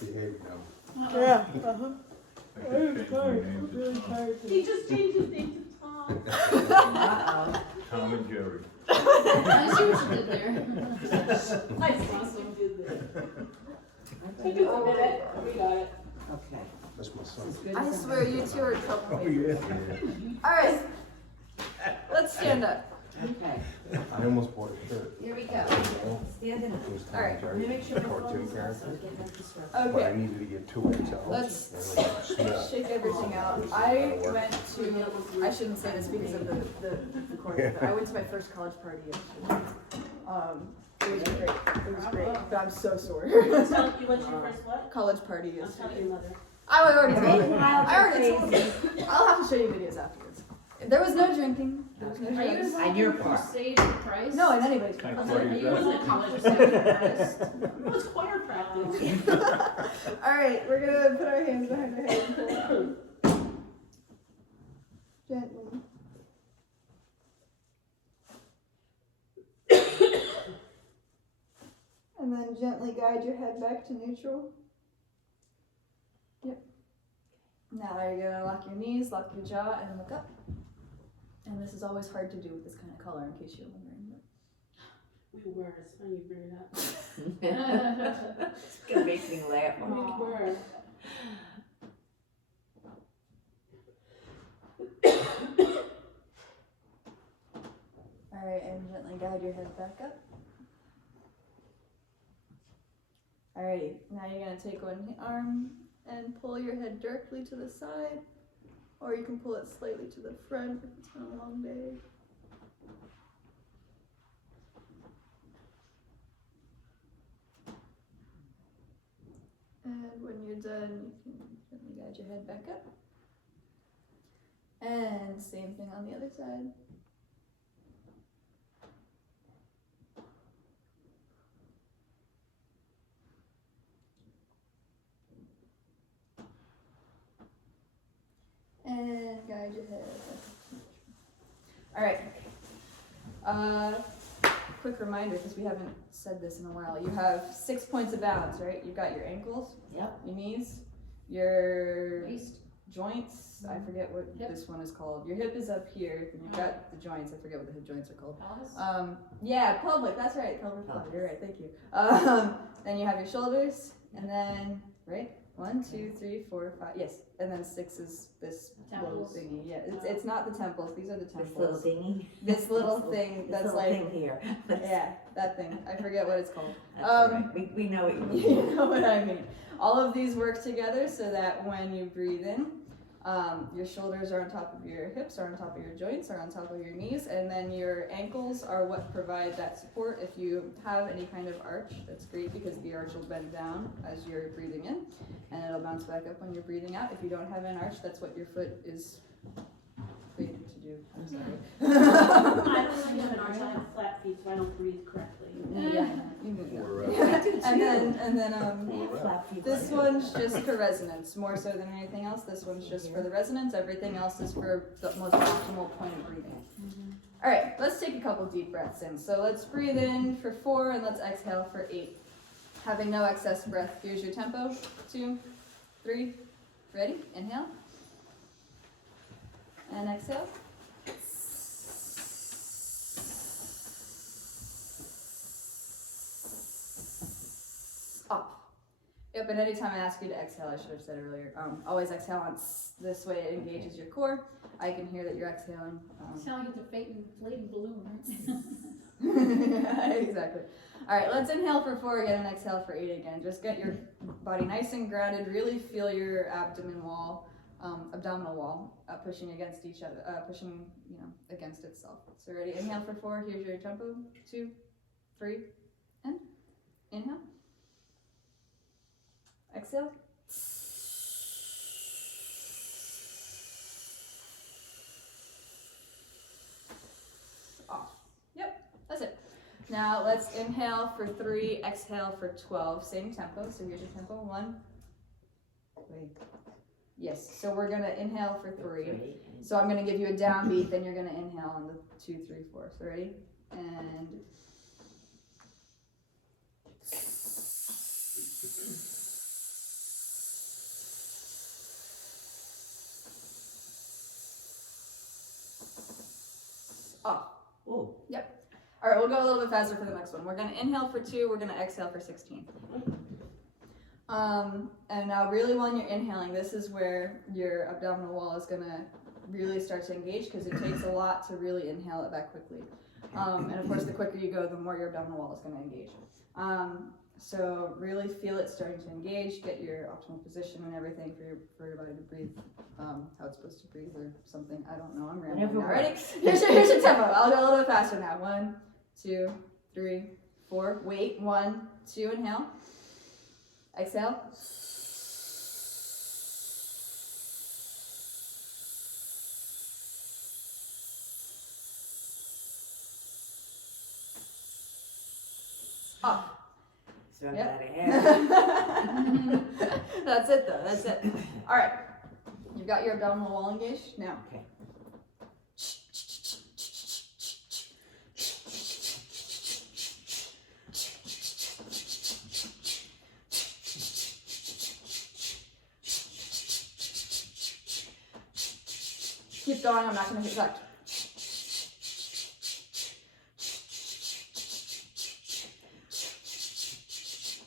behaved now. Yeah. Really tired. He just changed his name to Tom. Tom and Jerry. I see what you did there. I see what you did there. Took us a minute, we got it. Okay. That's my son. I swear you two are trouble. Yeah. All right, let's stand up. Okay. I almost bought a shirt. Here we go. Stand it up. It was Tom All right. and Jerry, Let me make sure the my phone cartoon is character. so I get that distracted. But I Okay, needed to get 2 XL. let's shake everything out. I went to, I shouldn't say this because of the recording, but I went to my first college party yesterday. It was great. It was great, but I'm so sore. You went to your first what? College party I'll tell yesterday. your mother. I already told you. Wild I already and told you. I'll have to show you videos afterwards. There was no drinking. There was no Are you drugs. involved your in part. crusade for Christ? No, in anybody's Kind part. of party Are is you that? wasn't a college crusade for Christ? It was choir practice. All right, we're gonna put our hands behind our head and pull gently. And then gently guide your head back to neutral. Yep. Now you're gonna lock your knees, lock your jaw, and look up. And this is always hard to do with this kind of color, in case you're wondering. We were, it's funny you bring it up. It's gonna make me laugh. We were. All right, and gently guide your head back up. Alrighty, now you're gonna take one arm and pull your head directly to the side, or you can pull it slightly to the front if it's been a long day. And when you're done, you can gently guide your head back up. And same thing on the other side. And guide your head. All right. Quick reminder, because we haven't said this in a while. You have 6 points of balance, right? You've got your ankles, Yep. your knees, your Waist. joints. I forget what Hip. this one is called. Your hip is up here, and you've got the joints. I forget what the hip joints are called. Pelvis. Yeah, pelvic. That's right, pelvic floor. You're right. Thank you. Then you have your shoulders, and then right. 1, 2, 3, 4, 5. Yes, and then 6 is this little Temples. thingy. Yeah, it's not the temples. These are the temples. This little thingy. This little thing This that's little like thing here. yeah, that thing. I forget what it's called. That's all right. We know what you mean. You know what I mean. All of these work together so that when you breathe in, your shoulders are on top of your hips, are on top of your joints, are on top of your knees, and then your ankles are what provide that support. If you have any kind of arch, that's great because the arch will bend down as you're breathing in, and it'll bounce back up when you're breathing out. If you don't have an arch, that's what your foot is created to do. I'm sorry. I don't have an arch, I have flat feet, so I don't breathe correctly. Yeah, you can do Or, that. I do And too. then Flat feet this like one's just for resonance, more so than anything else. This one's just for the resonance. Everything else is for the most optimal point of breathing. All right, let's take a couple deep breaths in. So let's breathe in for 4 and let's exhale for 8. Having no excess breath. Here's your tempo. 2, 3. Ready? Inhale. And exhale. Off. Yep, and anytime I ask you to exhale, I should have said it earlier. Always exhale on this way it engages your core. I can hear that you're exhaling. Sound like it's a inflating balloon, right? Exactly. All right, let's inhale for 4 again and exhale for 8 again. Just get your body nice and grounded. Really feel your abdominal wall pushing against each other, pushing against itself. So ready? Inhale for 4. Here's your tempo. 2, 3, and inhale. Exhale. Off. Yep, that's it. Now let's inhale for 3, exhale for 12. Same tempo. So here's your tempo. 1. Wait. Yes. So we're gonna inhale for 3. So I'm gonna give you a downbeat. Then you're gonna inhale on the 2, 3, 4. So ready? And we'll go a little bit faster for the next one. We're gonna inhale for 2, we're gonna exhale for 16. And now really when you're inhaling, this is where your abdominal wall is gonna really start to engage because it takes a lot to really inhale it that quickly. And of course, the quicker you go, the more your abdominal wall is gonna engage. So really feel it starting to engage, get your optimal position and everything for your body to breathe how it's supposed to breathe or something. I don't know, I'm rambling now. Ready? Here's your tempo. I'll go a little bit faster now. 1, 2, 3, 4. Wait. 1, 2, inhale. Exhale. Up. So I'm Yep. out of hair. That's it though, that's it. All right, you've got your abdominal wall engaged now. Okay. Keep going, I'm not gonna hit select.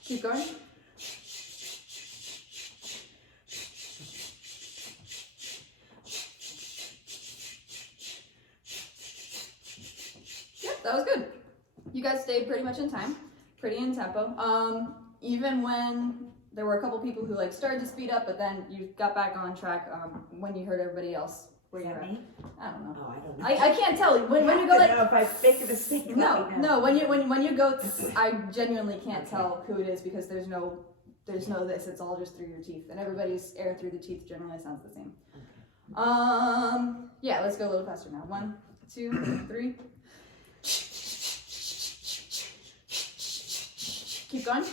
Keep going. Yep, that was good. You guys stayed pretty much in time, pretty in tempo. Even when there were a couple people who like started to speed up, but then you got back on track when you heard everybody else. Where Is you're that at. me? I don't know. Oh, I don't know. I can't tell. When you go I like don't know if I make a mistake. let no, me know. no. When you go, I genuinely can't tell who it is because there's no this. It's all just through your teeth, and everybody's air through the teeth generally sounds the same. Yeah. Let's go a little faster now. 1, 2, 3. Keep going.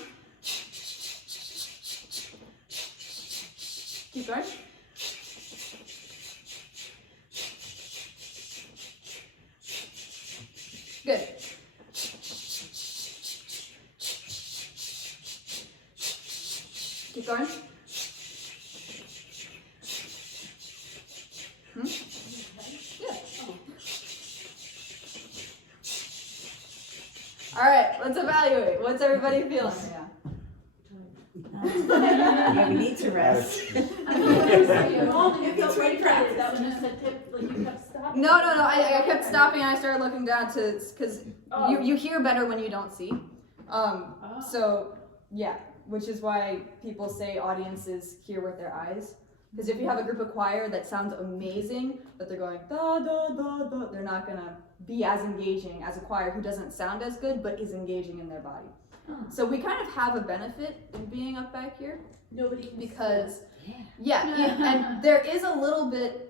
Keep going. Good. Keep going. Yeah. All right, let's evaluate. What's everybody feeling right now? Yeah, we need to rest. You feel pretty proud. That was just a tip, like you kept stopping. No. I kept stopping and I started looking down to because Oh. you hear better when you don't see. So yeah, which is why people say audiences hear with their eyes. Because if you have a group of choir that sounds amazing, but they're going da da da da, they're not gonna be as engaging as a choir who doesn't sound as good but is engaging in their body. So we kind of have a benefit in being up back here Nobody can because and there is a little bit.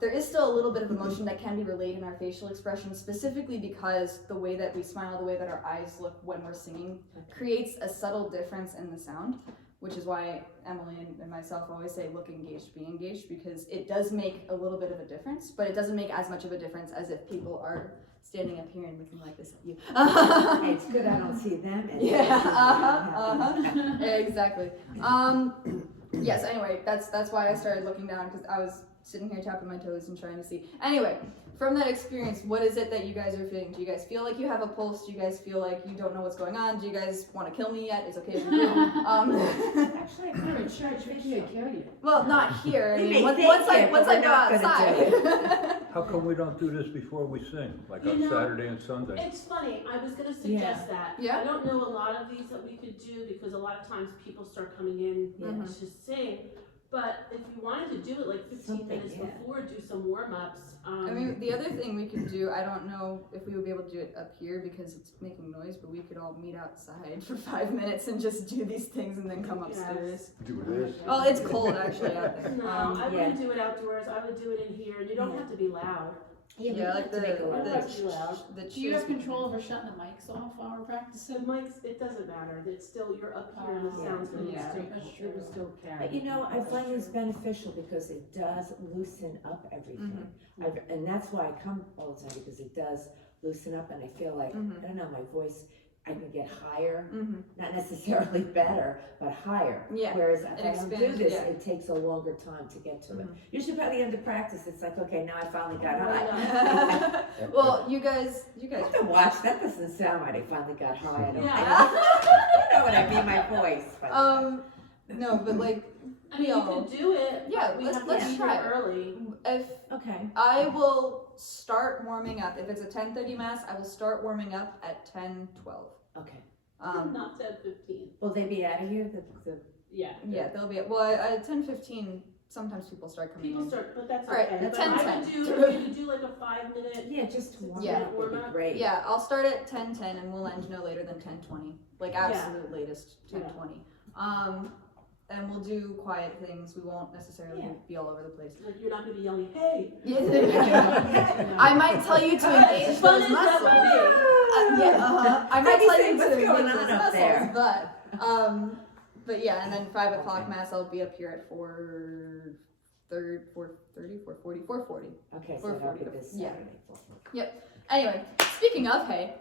There is still a little bit of emotion that can be relayed in our facial expressions, specifically because the way that we smile, the way that our eyes look when we're singing, creates a subtle difference in the sound, which is why Emily and myself always say, look engaged, be engaged, because it does make a little bit of a difference, but it doesn't make as much of a difference as if people are standing up here and looking like this at you. It's good I don't see them. Exactly. Yes, anyway, that's why I started looking down, because I was sitting here tapping my toes and trying to see. Anyway, from that experience, what is it that you guys are feeling? Do you guys feel like you have a pulse? Do you guys feel like you don't know what's going on? Do you guys want to kill me yet? It's okay if you do. Actually, We're in church, we can't kill you. Well, not here. I We mean, may once think I it, but we're go not gonna outside. How come we don't do this before we sing, like You on know, Saturday and Sunday? It's funny, I was gonna suggest that. Yeah. I don't know a lot of these that we could do because a lot of times people start coming in Mhm. to sing. But if you wanted to do it like 15 Something, minutes yeah. before, do some warm-ups. I mean, the other thing we could do, I don't know if we would be able to do it up here because it's making noise, but we could all meet outside for 5 minutes and just do these things and then come upstairs. Do this. Well, it's cold actually out there. No, I yeah. wouldn't do it outdoors. I would do it in here. You don't Yeah. have to be loud. Yeah, like the Do you have cheers. control over shutting the mics off while we're So practicing? mics, it doesn't matter. It's still, you're up here and the Oh, sound's gonna yeah. still, That's it will still carry. But you know, I find it's beneficial because it does loosen up everything. And that's why I come all the time, because it does loosen up and I feel like, Mhm. I don't know, my voice, I can get higher, Mm-hmm. not necessarily better, but higher. Yeah, Whereas if it I don't do expands, this, yeah. it takes a longer time to get to it. Mhm. Usually by the end of practice, it's like, okay, now I finally got Oh, high. Well, you guys. I have to watch, that doesn't sound right, I finally got high. I don't, Yeah. you know what I mean, my voice. But No, but like, I mean, you could do it. Yeah, but we let's- have let's to be try here it. early. if okay. I will start warming up, if it's a 10:30 mass, I will start warming up at 10:12. Okay. Not 10:15. Will they be out of here? The Yeah. Yeah, they'll be at 10:15. Sometimes people start coming People in. start, but that's All right, okay. that's But I 10:10. would do, if you do like a 5-minute. yeah, just to warm Yeah. up would be great. Yeah, I'll start at 10:10 and we'll end no later than 10:20. Like absolute latest 10:20. And we'll do quiet things. We won't necessarily Yeah. be all over the place. Like you're not gonna be yelling, hey. I might tell you to engage Fun those is muscles. that I might Maybe tell say, you "What's to going engage on those up muscles, there?" but yeah, and then 5 o'clock mass, I'll be up here at 4:40. Okay, so 4:40 that'll be to- this yeah. Saturday. Anyway, speaking of hey.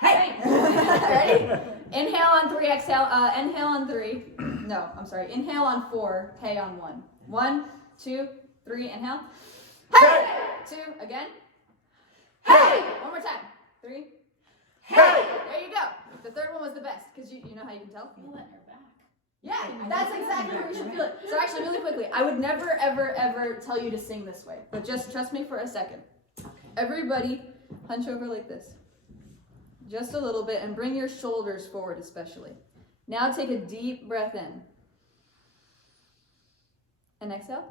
Hey! Ready? Inhale on 3, exhale, inhale on 3. No, I'm sorry. Inhale on 4, hey on 1. 1, 2, 3, inhale. Hey! 2, again. Hey! One more time. 3. Hey! There you go. The third one was the best, because you know how you can tell? Feel that in your back. Yeah, that's exactly how you should feel it. So actually, really quickly, I would never, ever, ever tell you to sing this way, but just trust me for a second. Okay. Everybody, hunch over like this. Just a little bit, and bring your shoulders forward especially. Now take a deep breath in. And exhale.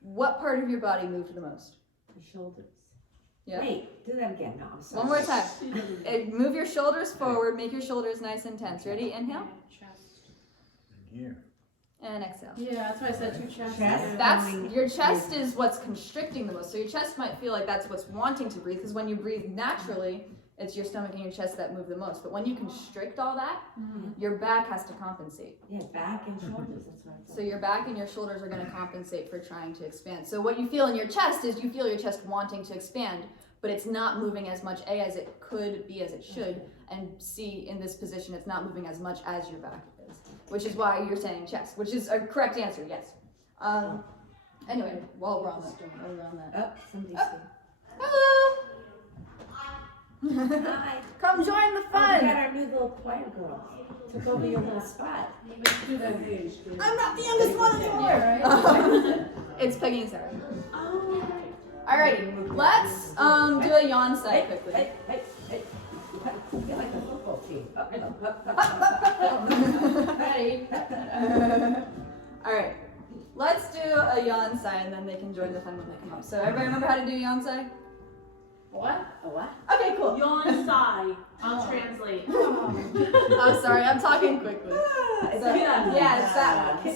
What part of your body moved the most? The shoulders. Yeah. Wait, do that again. No, I'm sorry. One more time. Move your shoulders forward, make your shoulders nice and tense. Ready? Inhale. Chest. Here. And exhale. Yeah, that's why I said 2 chests. Chest. That's your chest is what's constricting the most. So your chest might feel like that's what's wanting to breathe, because when you breathe naturally, it's your stomach and your chest that move the most. But when you constrict all that, your back has to compensate. Yeah, back and shoulders. That's what I thought. So your back and your shoulders are going to compensate for trying to expand. So what you feel in your chest is you feel your chest wanting to expand, but it's not moving as much as it could be, as it should, and C, in this position, it's not moving as much as your back is, which is why you're saying chest, which is a correct answer, yes. Anyway, while we're on that. Oh, somebody's here. Hello! Hi. Come join the Oh, we fun! got our new little choir girl. Took over your little spot. Do that age. I'm not the youngest one anymore! Yeah, right? It's Peggy and Sarah. Oh, Alrighty, let's do a yawn side quickly. Hey. You're like a football team. Ready? Alright, let's do a yawn sign, and then they can join the fun when they come up. So everybody remember how to do yawn sign? What? A what? Okay, cool. yawn sigh. I'll translate. Oh, sorry, I'm talking quickly. So, yeah, it's that one.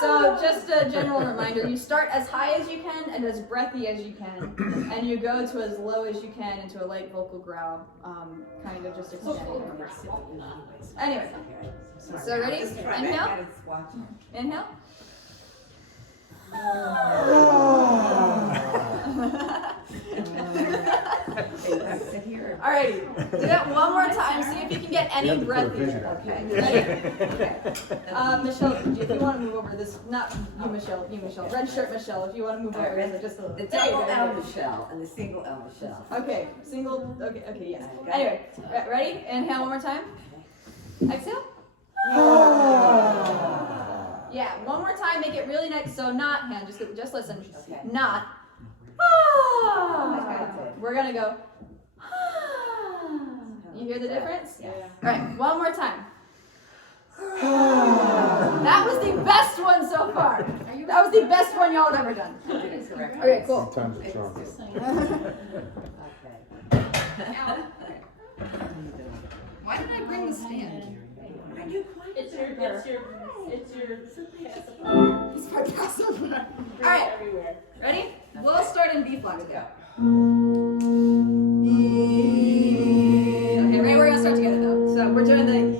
So just a general reminder, you start as high as you can and as breathy as you can, and you go to as low as you can into a light vocal growl, kind of just expanding. Anyway, so ready? Inhale. Inhale. Alrighty, do that one more time. See if you can get any breath in there. Okay. Ready? Okay. Michelle, if you want to move over this, not you, Michelle. Red shirt, Michelle. If you want to move over this, just a little. The double L Michelle and the single L Michelle. Okay, single. Okay, yes. Anyway, ready? Inhale one more time. Exhale. Yeah, one more time. Make it really nice. So not hand. Just listen. Okay. Not. We're gonna go. You hear the difference? Yeah. All right, one more time. That was the best one so far. That was the best one y'all have ever done. Okay, cool. Sometimes it's wrong. Why did I bring the stand? It's your It's for Passover. All right, everywhere. ready? We'll start in B flat again. Okay, we're gonna start together though. So we're doing the.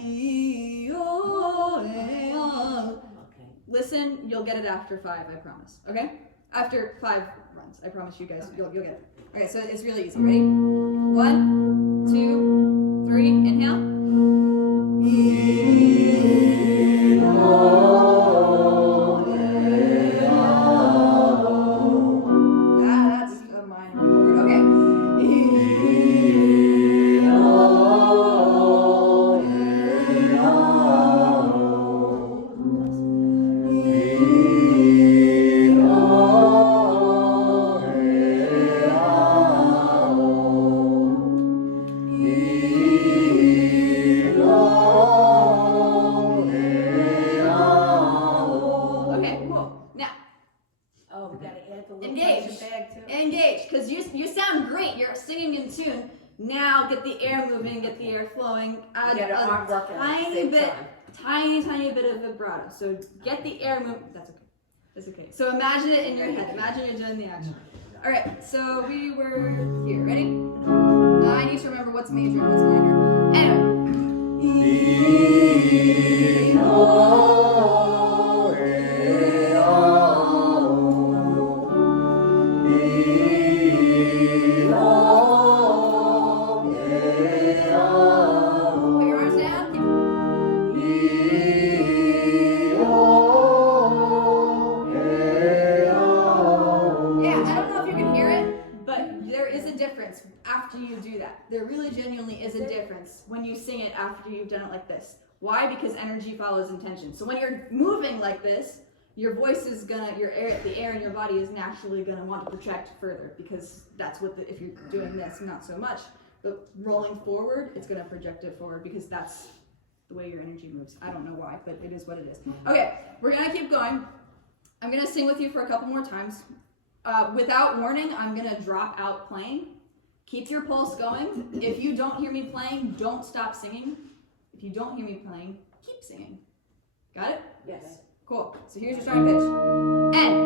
Listen, you'll get it after 5, I promise. Okay? After 5 runs, I promise you guys, you'll get it. Okay, so it's really easy. Ready? 1, 2, 3. Inhale. That's a minor chord. Okay. Okay, cool. Now, Oh, we gotta add the little Engage. punching bag too. engage, because you sound great. You're singing in tune. Now get the air moving, get the air flowing. Add Get our arm working at the tiny same bit, time. tiny bit of vibrato. So get the air moving. That's okay. That's okay. So imagine it in your head. Imagine you're doing the action. All right. So we were here. Ready? I need to remember what's major and what's minor. Anyway. Put your arms down. Yeah, I don't know if you can hear it, but there is a difference after you do that. There really genuinely is a difference when you sing it after you've done it like this. Why? Because energy follows intention. So when you're moving like this, your voice is gonna, the air in your body is naturally gonna want to project further, because that's what if you're doing this, not so much. But rolling forward, it's gonna project it forward because that's the way your energy moves. I don't know why, but it is what it is. Okay, we're gonna keep going. I'm gonna sing with you for a couple more times. Without warning, I'm gonna drop out playing. Keep your pulse going. If you don't hear me playing, don't stop singing. If you don't hear me playing, keep singing. Got it? Yes. Cool. So here's your starting pitch. N.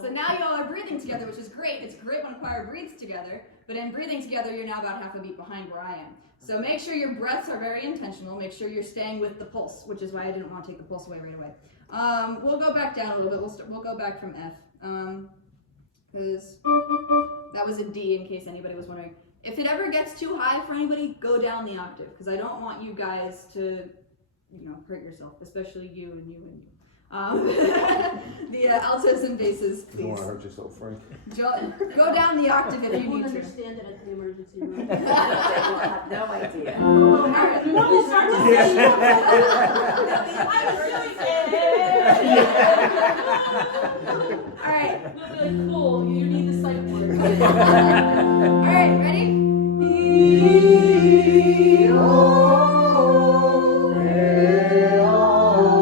So now y'all are breathing together, which is great. It's great when a choir breathes together, but in breathing together, you're now about half a beat behind where I am. So make sure your breaths are very intentional. Make sure you're staying with the pulse, which is why I didn't want to take the pulse away right away. We'll go back down a little bit. We'll go back from F, because that was a D in case anybody was wondering. If it ever gets too high for anybody, go down the octave, because I don't want you guys to, hurt yourself, especially you and you and you. The altos and basses, You don't please. want to hurt yourself, Frank. Go down the octave if They you won't need to. understand it at the emergency room. They will have no idea. All right. No, start to sing. All right. They'll be like, cool, you need the sight word. All right, ready?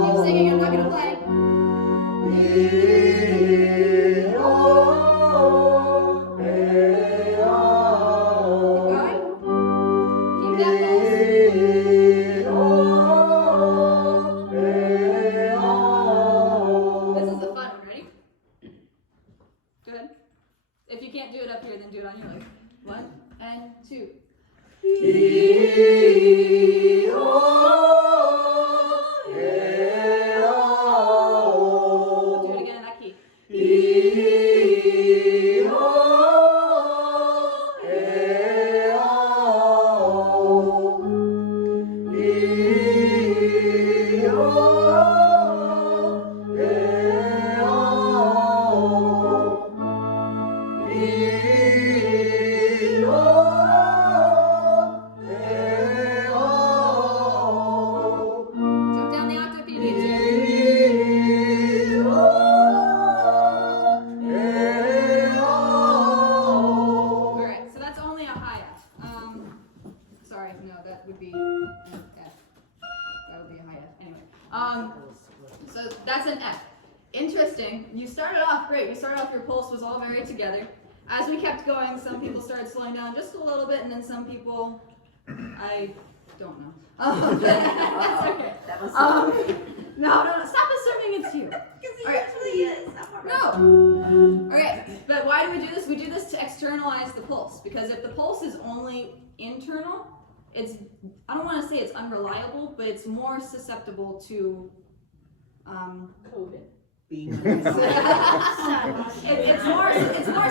Keep singing, I'm not gonna play. Keep going. Keep that pulse. This is the fun one, ready? Good. If you can't do it up here, then do it on your leg. 1 and 2. Do it again in that key. Jump down the octave if you need to. great. We started off, your pulse was all very together. As we kept going, some people started slowing down just a little bit, and then some people, I don't know. That's okay. That was No, stop assuming it's you. because he Alright. usually is. No. Okay, but why do we do this? We do this to externalize the pulse, because if the pulse is only internal, it's, I don't want to say it's unreliable, but it's more susceptible to COVID. it's more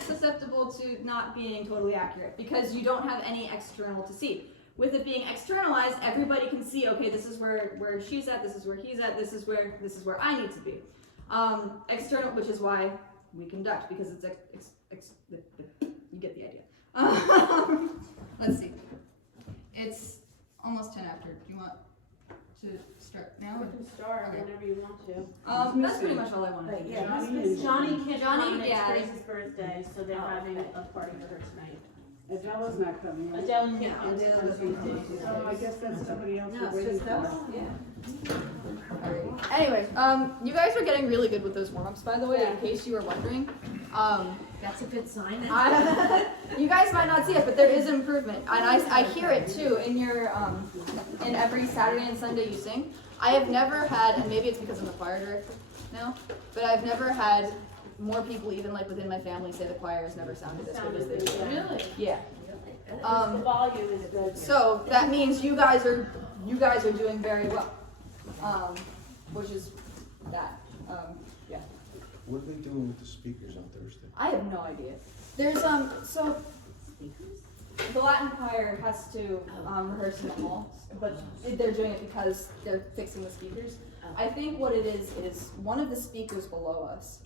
susceptible to not being totally accurate because you don't have any external to see. With it being externalized, everybody can see, okay, this is where she's at, this is where he's at, this is where I need to be. External, which is why we conduct, because it's you get the idea. Let's see. It's almost 10 after. Do you want to start now? We can start Okay. whenever you want to. That's pretty much all I wanted to do. Yeah. Johnny can't Johnny, come, it's yeah. Grace's birthday, so they're having a party for her tonight. Adela's not coming. right? Adele and Yeah, Nick Adele on is Tuesday. So I guess that's somebody else No, we're it's waiting just for. us. Yeah. Anyways, you guys are getting really good with those warm-ups, by the way, in case you were wondering. That's a good sign. You guys might not see it, but there is improvement, and I hear it too in your in every Saturday and Sunday you sing. I have never had, and maybe it's because I'm the choir director now, but I've never had more people, even like within my family, say the choir has never sounded as good as they do. Really? Yeah. The volume is good. So that means you guys are doing very well, which is that. Yeah. What are they doing with the speakers on Thursday? I have no idea. There's so the Latin choir has to rehearse in the hall, but they're doing it because they're fixing the speakers. I think what it is one of the speakers below us.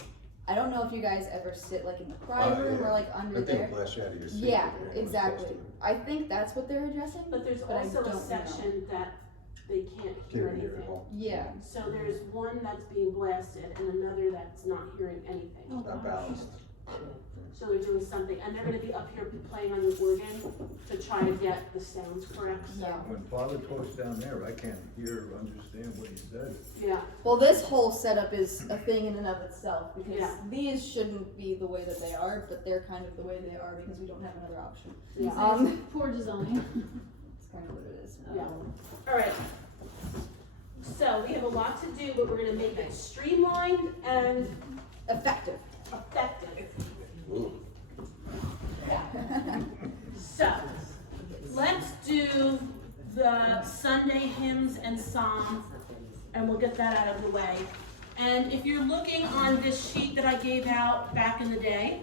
I don't know if you guys ever sit like in the choir room or like under I think there. blast you out of your seat. Yeah, but you're exactly. close to it. I think that's what they're addressing. But there's I also don't a know. section that they can't hear Can't hear it anything. all. Yeah. So there's one that's being blasted and another that's not hearing anything. Not balanced. So they're doing something, and they're gonna be up here playing on the organ to try to get the sounds correct, so, Yeah. When Father talks down there, I can't hear or understand what he says. yeah. Well, this whole setup is a thing in and of itself because Yeah. these shouldn't be the way that they are, but they're kind of the way they are because we don't have another option. Yeah. Poor design. It's kind of what it is. Yeah. Alright. So we have a lot to do, but we're gonna make it streamlined and Effective. effective. Ooh. So, let's do the Sunday hymns and psalms, and we'll get that out of the way. And if you're looking on this sheet that I gave out back in the day,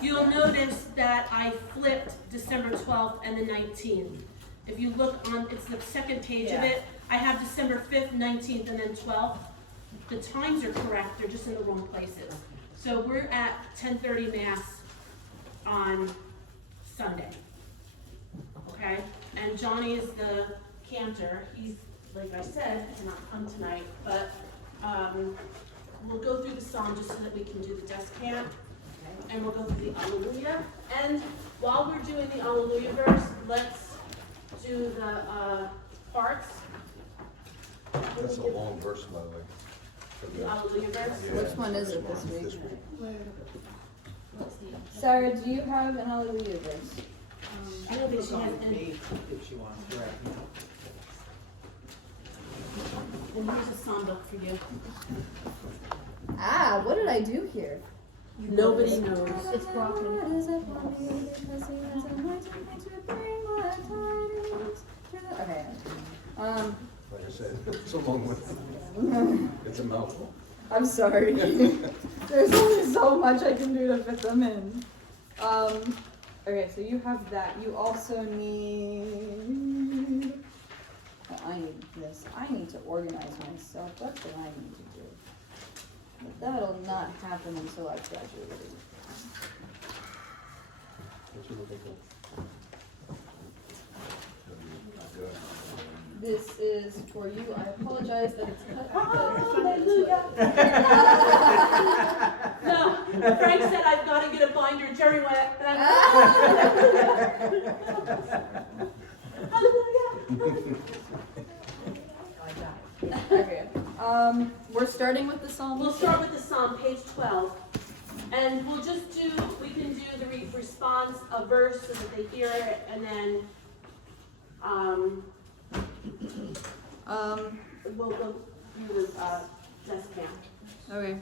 you'll notice that I flipped December 12th and the 19th. If you look on, it's the second page of it, I have December 5th, 19th, and then 12th. The times are correct, they're just in the wrong places. So we're at 10:30 Mass on Sunday, okay? And Johnny is the cantor. He's, like I said, cannot come tonight, but we'll go through the psalm just so that we can do the desk camp, and we'll go through the Alleluia. And while we're doing the Alleluia verse, let's do the parts. That's a long verse, by the way. For The Alleluia verse. Yeah. Which one is it this week? This week. Sarah, do you have an Alleluia verse? I don't think she has any. And here's a psalm book for you. Ah, what did I do here? Nobody knows. It's broken. Okay. Like I said, it's a long one. It's a mouthful. I'm sorry. There's only so much I can do to fit them in. Okay, so you have that. You also need. I need this. I need to organize myself. That's what I need to do. But that'll not happen until I've graduated. What you looking for? This is for you. I apologize that it's cut. Hallelujah. No, Frank said I've got to get a binder. Jerry went, and I'm Hallelujah. Okay. We're starting with the psalm. We'll start with the psalm, page 12. And we'll just do, we can do the response, a verse so that they hear it, and then, we'll do the, desk cam. Okay.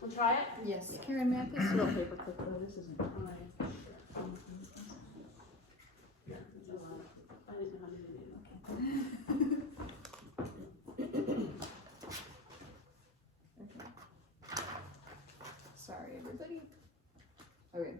We'll try it? Yes. Karen, may I please throw a paper clip? Oh, this isn't. I didn't know how to do Sorry, everybody. Okay.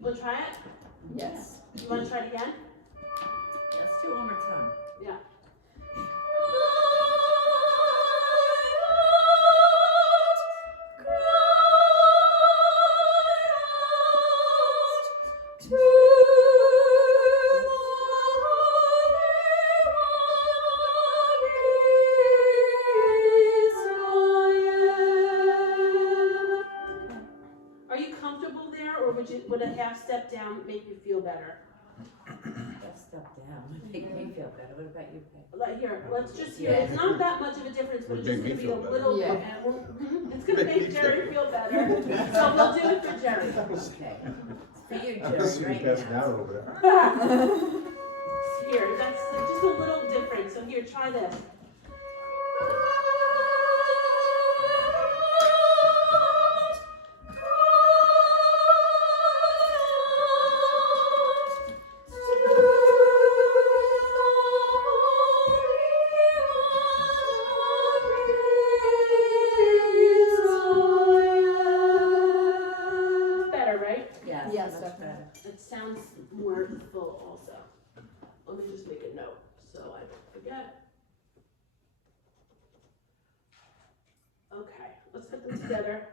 We'll try it? Yes. You want to try it again? Let's do it one more time. Yeah. Are you comfortable there, or would a half step down make you feel better? Let's step down. Make me feel better. What about you, Peg? Here, let's just hear. It's not that much of a difference, but it's just Make gonna me be a feel better. little bit, Yeah. and it's gonna make Jerry feel better. So we'll do it for Jerry. Okay. It's for you, I'm Jerry, sitting right passing now. out over there. Here, that's just a little different. So here, try this. Better, right? Yes, Yes, much definitely. better. It sounds more full also. Let me just make a note so I don't forget. Okay, let's put them together.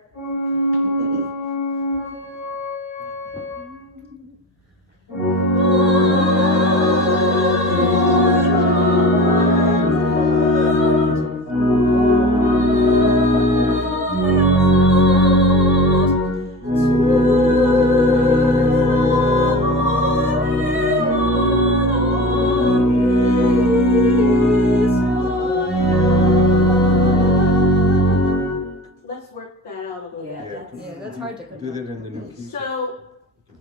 Let's work that out a little Yeah, bit. that's. Yeah, that's hard to Do control. that in the new key. So,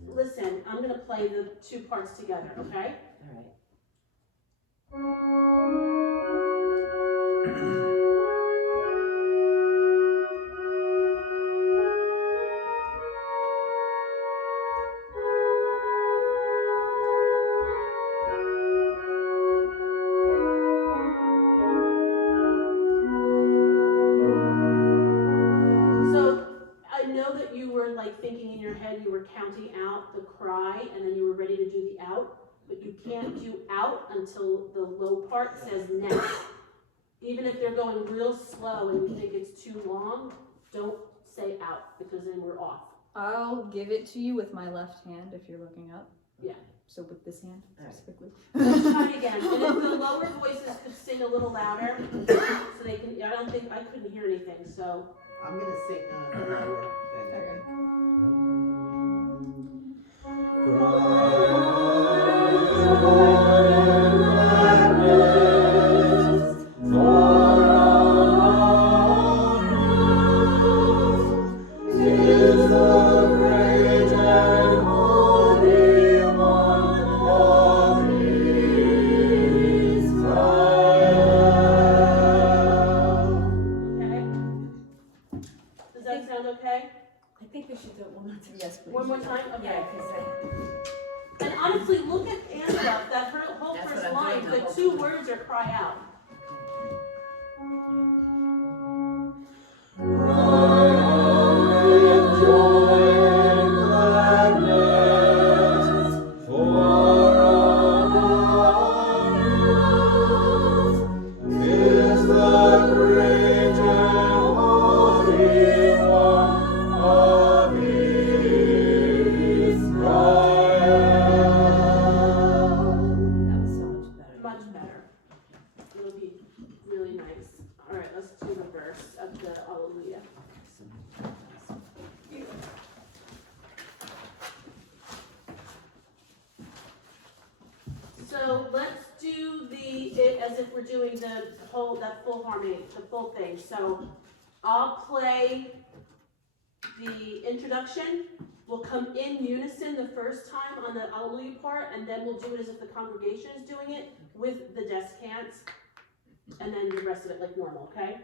listen, I'm gonna play the two parts together, okay? All right. can't do out until the low part says next. Even if they're going real slow and you think it's too long, don't say out, because then we're off. I'll give it to you with my left hand if you're looking up. Yeah. So with this hand specifically. Let's try it again. And if the lower voices could sing a little louder, so they can, I couldn't hear anything, so. I'm gonna sing the lower thing. Okay. I think we should do it one more time. Yes, please. One more time? Okay. Yeah, because And honestly, look at Angela, that her whole That's first what I'm line, doing, the the whole two time. words are cry out. that was so much better. Much better. It'll be really nice. All right, let's do the verse of the Alleluia. So let's do it as if we're doing that full harmony, the full thing. So I'll play the introduction. We'll come in unison the first time on the Alleluia part, and then we'll do it as if the congregation is doing it with the descants, and then the rest of it like normal, okay?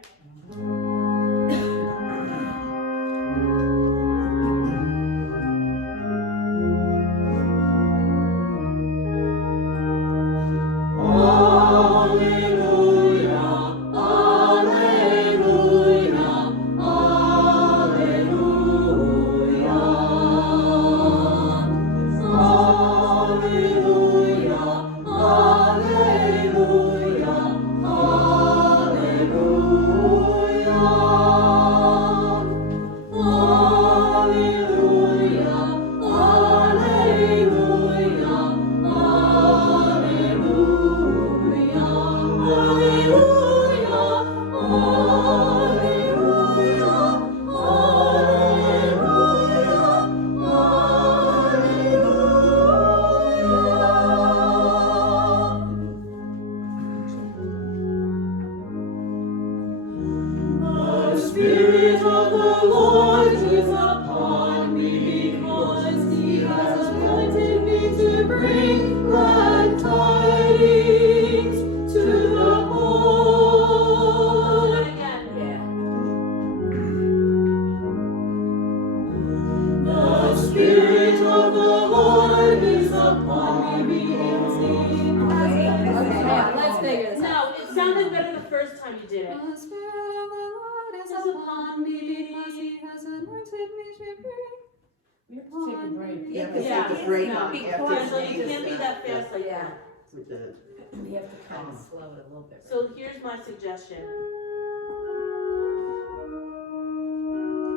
So here's my suggestion.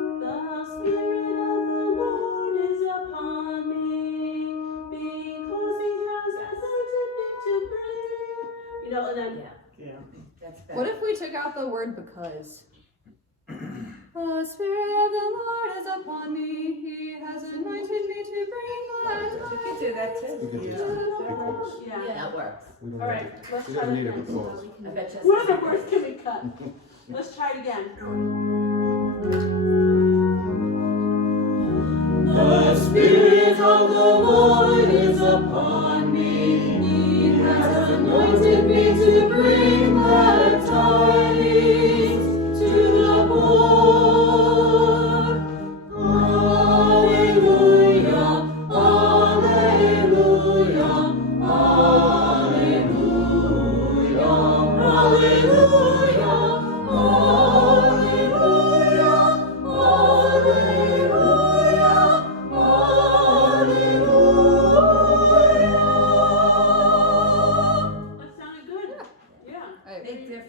The Spirit of the Lord is upon me, because He has anointed me to bring. You know, and then Yeah. That's better. What if we took out the word because? The Spirit of the Lord is upon me. He has anointed me to bring glad You can do that too. We can just because yeah. That works. we don't All right, need it. let's We try don't that need it again. because. I bet you. What other words can we cut? Let's try it again. The Spirit of the Lord is upon me. He has anointed me to bring glad tidings to the poor. Alleluia, alleluia, alleluia, alleluia, alleluia, alleluia.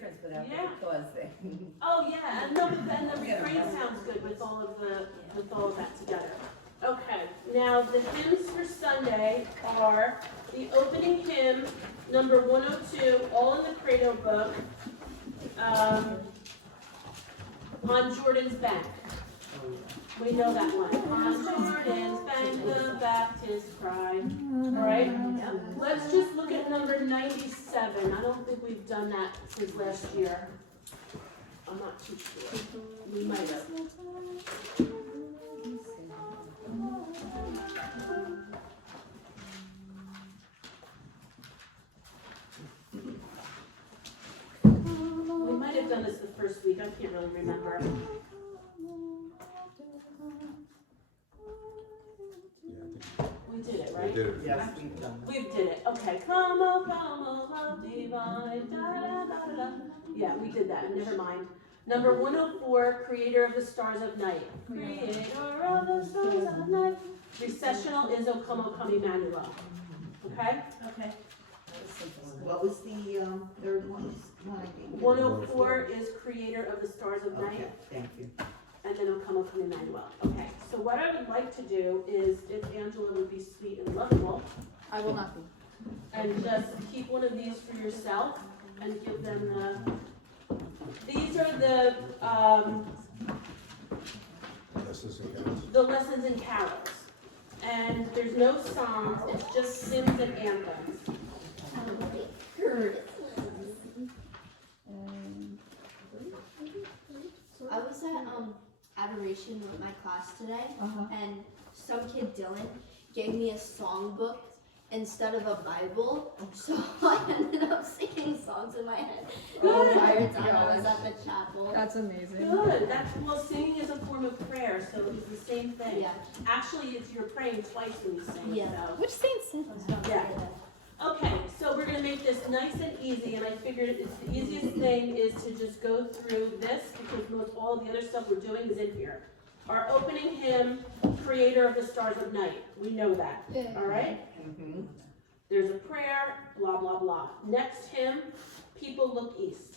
difference without the Yeah. because thing. Oh, yeah, and no, but then the refrain sounds good with all of that together. Okay, now the hymns for Sunday are the opening hymn, number 102, all in the Credo book, on Jordan's Bank. We know that one. On Jordan's Bank, the Baptist cried. All right? Let's just look at number 97. I don't think we've done that since last year. I'm not too sure. We might have. We might have done this the first week. I can't really remember. We did it, right? We did it. Yes, we've done that. We did it. Okay. Come, oh, love divine. Da, da, da, da, da. Yeah, we did that. Never mind. Number 104, Creator of the Stars of Night. Creator of the Stars of Night. Recessional is O Come, O Come, Emmanuel. Okay? Okay. What was the third one? 104 is Creator of the Stars of Okay, Night. thank you. And then O Come, O Come, Emmanuel. Okay. So what I would like to do is, if Angela would be sweet and lovable, I will not be. and just keep one of these for yourself and give them these are the lessons and carols. And there's no songs, it's just hymns and anthems. I was at adoration with my class today, and some kid Dylan gave me a songbook instead of a Bible, so I ended up singing songs in my head the entire time I was at the chapel. That's amazing. Good. Well, singing is a form of prayer, so it's the same thing. Yeah. Actually, you're praying twice when you sing. Yeah. So. Which saint said that? Yeah. Okay, so we're gonna make this nice and easy, and I figured it's the easiest thing is to just go through this, because most all the other stuff we're doing is in here. Our opening hymn, Creator of the Stars of Night, we know that, all right? Mm-hmm. There's a prayer, blah, blah, blah. Next hymn, People Look East.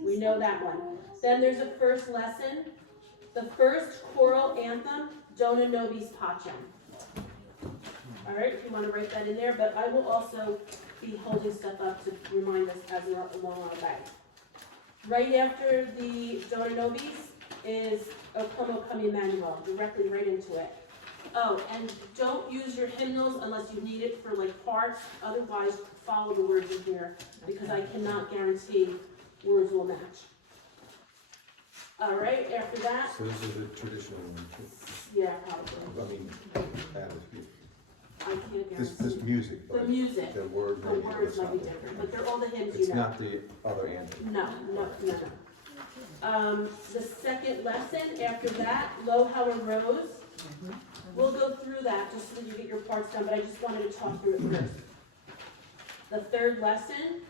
We know that one. Then there's a first lesson. The first choral anthem, Dona Nobis Pacem. All right, if you want to write that in there, but I will also be holding stuff up to remind us as we're along our way. Right after the Dona Nobis is O Come, O Come, Emmanuel, directly right into it. Oh, and don't use your hymnals unless you need it for like parts, otherwise follow the words in here, because I cannot guarantee words will match. All right, after that, So this is a traditional one. yeah, probably. I mean, added here. I can't This guarantee. music, The but music, the word the maybe words is might be not. different, but they're all the hymns you It's know. not the other anthem. No. The second lesson, after that, Lo How Arose. We'll go through that just so that you get your parts done, but I just wanted to talk through it first. The third lesson,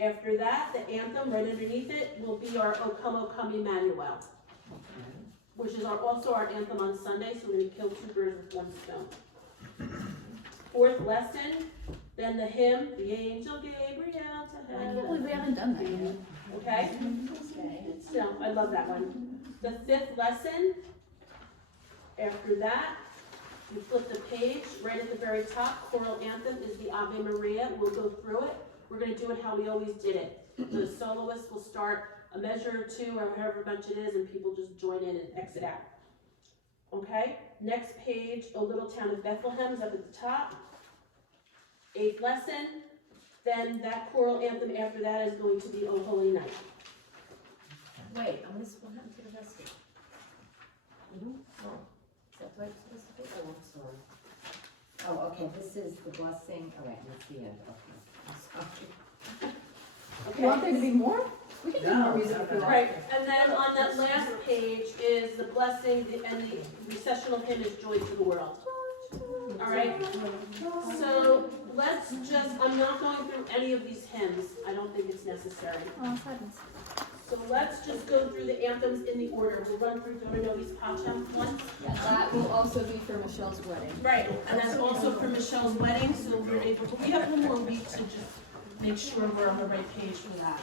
after that, the anthem right underneath it will be our O Come, Emmanuel, which is also our anthem on Sunday, so we're going to kill two birds with one stone. Fourth lesson, then the hymn, the angel Gabriel to heaven. We haven't done that yet. Okay? So, I love that one. The fifth lesson, after that, you flip the page, right at the very top, choral anthem is the Ave Maria. We'll go through it. We're going to do it how we always did it. The soloist will start a measure or two, or however much it is, and people just join in and exit out. Okay? Next page, O Little Town of Bethlehem is up at the top. Eighth lesson. Then that choral anthem after that is going to be O Holy Night. Wait, I'm gonna, what happened to the rest of it? Oh, is that what it's supposed to be? Oh, I'm sorry. Oh, okay, this is the blessing, all right, that's the end, okay, I'm sorry. You want there to be more? We can do No, more music if you no, want. Right, and then on that last page is the blessing, and the recessional hymn is Joy to the World. All right, so let's just, I'm not going through any of these hymns, I don't think it's necessary. Oh, sadness. So let's just go through the anthems in the order. We'll run through Dona Nobis Pacem once. That will also be for Michelle's wedding. Right, and that's also for Michelle's wedding, so we're able to, we have one more week to just make sure we're on the right page for that.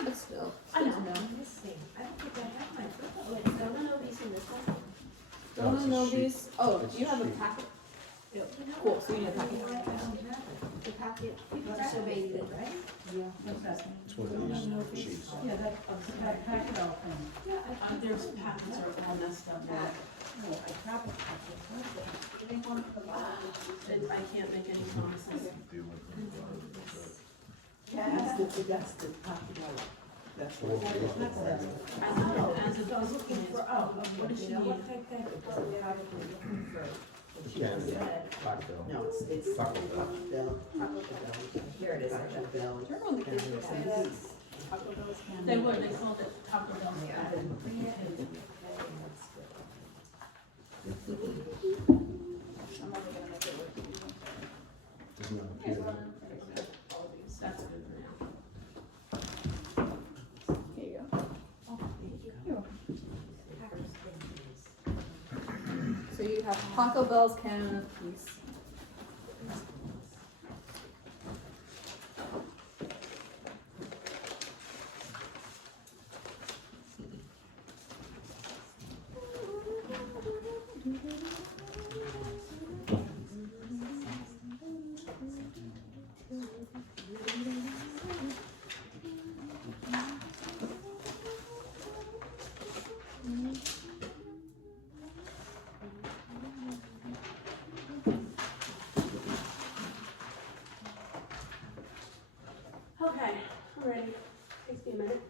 Yeah, but still. I know. I'm missing. I don't think I have my book. Wait, don't know these in this one? Don't That's a know sheet. these. Oh, It's you have a sheet. packet. You know Cool, what? so you need a packet. I don't have it. The packet, That's so basic. right? Yeah, what's that? It's one of these sheets. Yeah, that packet all thing. There's packets are all messed up now. Oh, I copied it. And I can't make any promises. That's the popular. That's what it is. I know, as a dog looking for, what does she You know need? what type that is? Because we're probably looking for what she Candy. said. Cocktail. No, it's Taco Bell. Here it is. Taco Bell. Do you remember when the kids would say that? Taco Bell's candy. They would, they called it Taco Bell. Yeah, I didn't bring it in. Okay, that's good. I'm only gonna make it work. There's no Here's here. one. All of these. That's good for now. Here you go. You're welcome. So you have Taco Bell's cannon of peace. Okay, I'm ready. Takes me a minute.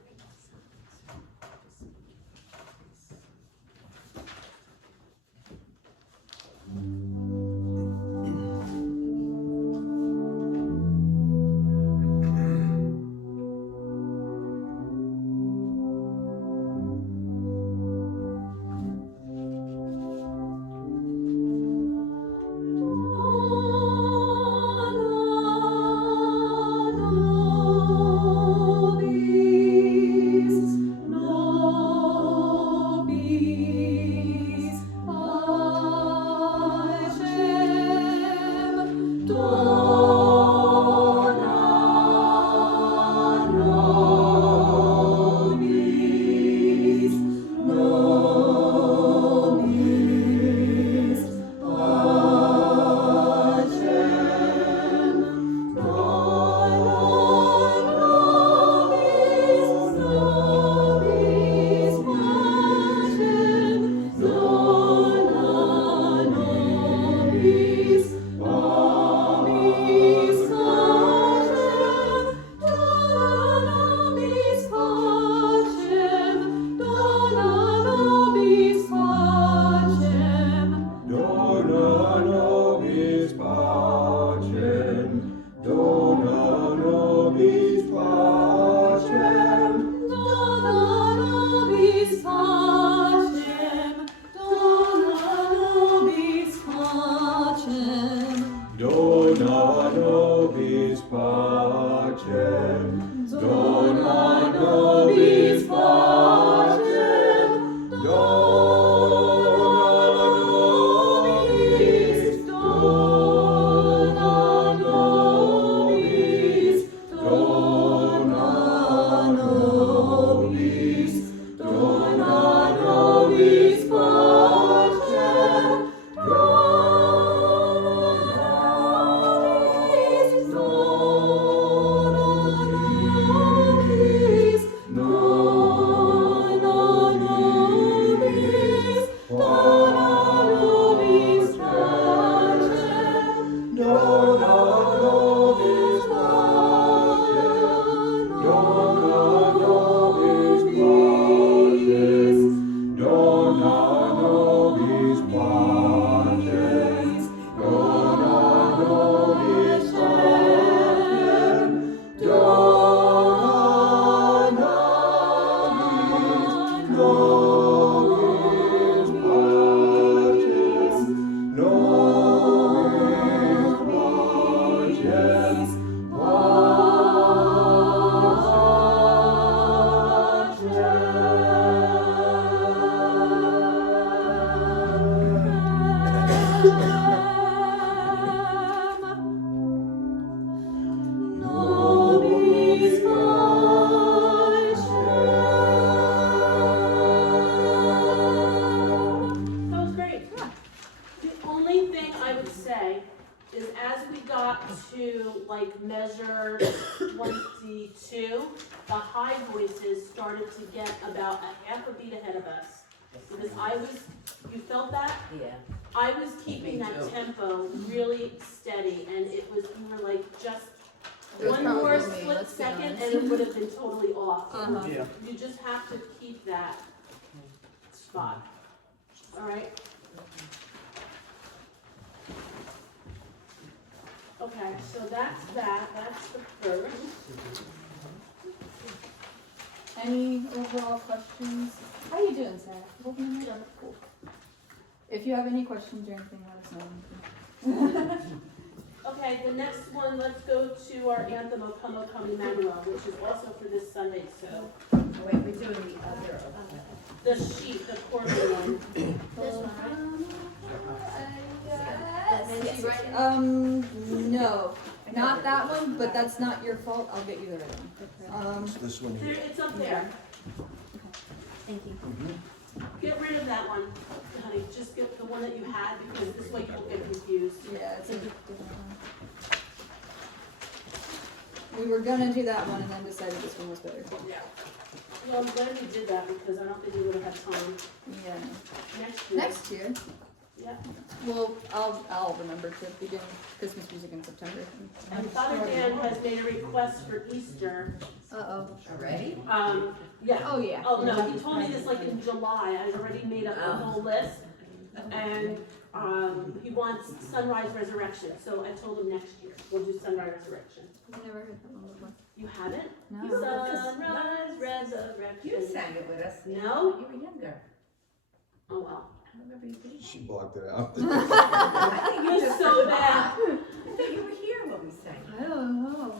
Dona nobis pacem, dona nobis pacem, Dona nobis pacem, dona nobis pacem, dona nobis pacem, dona nobis pacem, like measure 22, the high voices started to get about a half a beat ahead of us. Because you felt that? Yeah. I was keeping that tempo really steady, and we were like just It was one more probably me, split let's be second, honest. and it would have been totally off. Uh-huh. Yeah. You just have to keep that spot. All right? Okay, so that's the first. Any overall questions? How you doing, Sarah? Holding in there? Cool. If you have any questions or anything, let us know. Okay, the next one, let's go to our anthem, O Come, O Come, Emmanuel, which is also for this Sunday, so. Oh, wait, we're doing the other. The sheet, the quarterly one. This one, right? No, not that one, but that's not your fault. I'll get you the right one. This one There, here. it's up there. Thank you. Get rid of that one, honey, just get the one that you had, because this way you won't get confused. Yeah, it's a different one. We were gonna do that one and then decided this one was better. Yeah. Well, I'm glad we did that, because I don't think we would have had time Yeah. next year. Next year, Yeah. well, I'll remember to begin Christmas music in September. And Father Dan has made a request for Easter. Uh-oh. Already? Yeah. Oh, yeah. Oh, no, he told me this like in July, I already made up the whole list. And, he wants Sunrise Resurrection, so I told him next year, we'll do Sunrise Resurrection. I've never heard that one before. You haven't? No. Sunrise Resurrection. You sang it with us. No? You were younger. Oh, well. I remember you did. She blocked it out. I think you You're just so bad. I thought you were here when we sang. I don't know.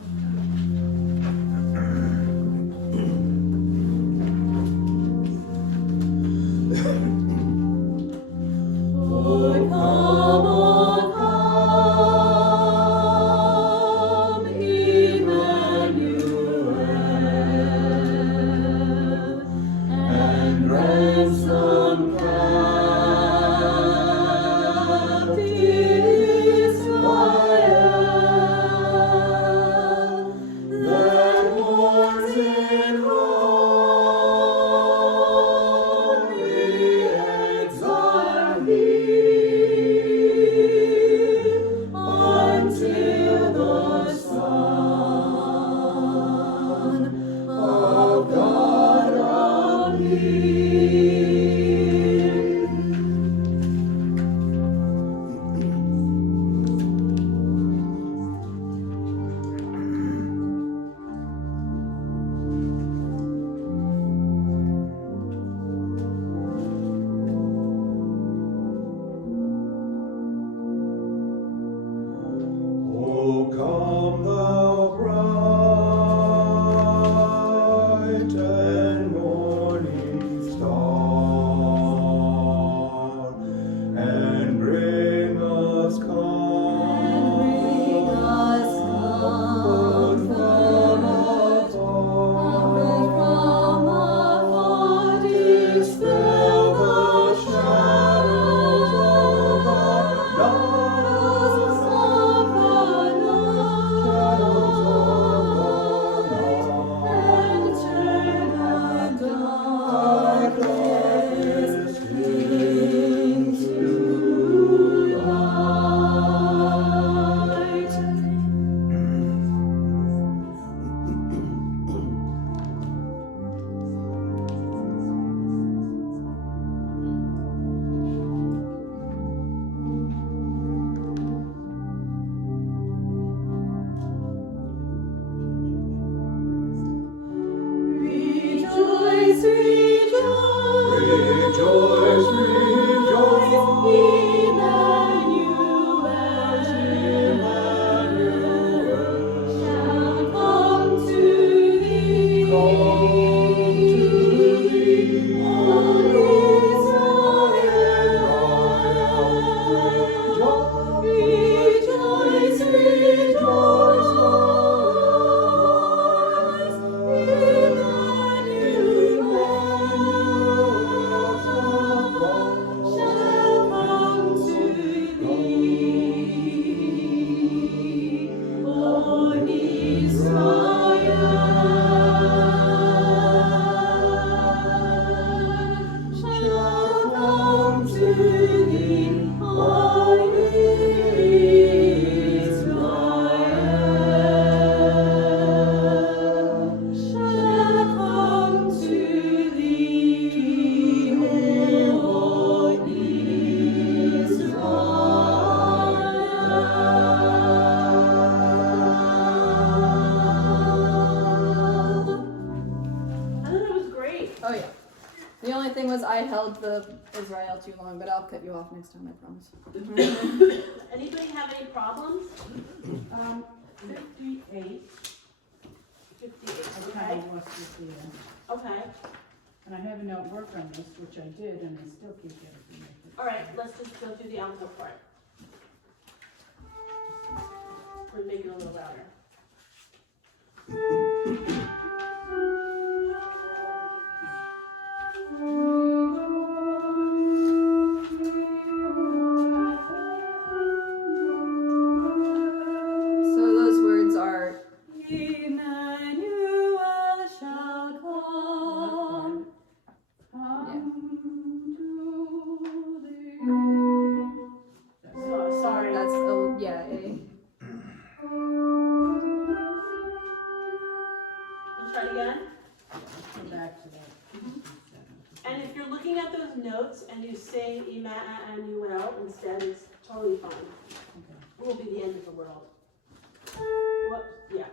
was I held the Israel too long, but I'll cut you off next time, I promise. Anybody have any problems? 58. 58, I okay, kind of lost it there. okay. And I have a note work on this, which I did, and I still can't get it. All right, let's just go through the alto part. We're making it a little louder. So those words are Emmanuel shall come. Sorry. That's oh yeah, A. Let's try it again. Come back to that. And if you're looking at those notes and you say Emmanuel instead, it's totally fine. It will be the end of the world. Whoops, yeah.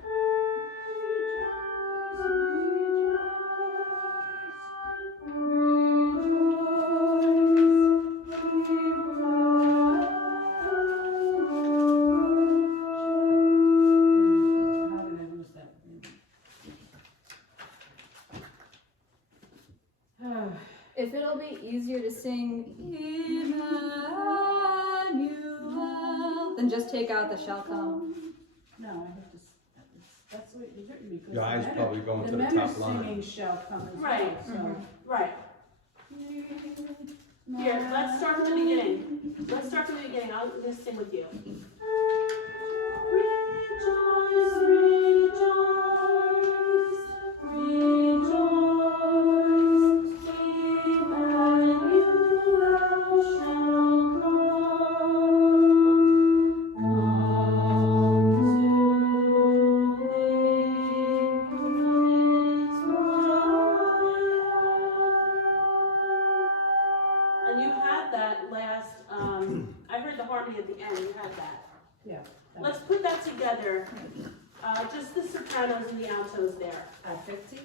How did I lose that? If it'll be easier to sing Emmanuel, then just take out the shall come. No, I have to, that's what it's written because. Your eyes the men probably going to the men top are line. singing shall come as Right. well, so. Right. Here, let's start from the beginning. Let's start from the beginning. I'll just sing with you. Rejoice, rejoice, rejoice, Emmanuel shall And you had that last, I heard the harmony at the end, you had that. Yeah. Let's put that together, just the sopranos and the altos there. 50?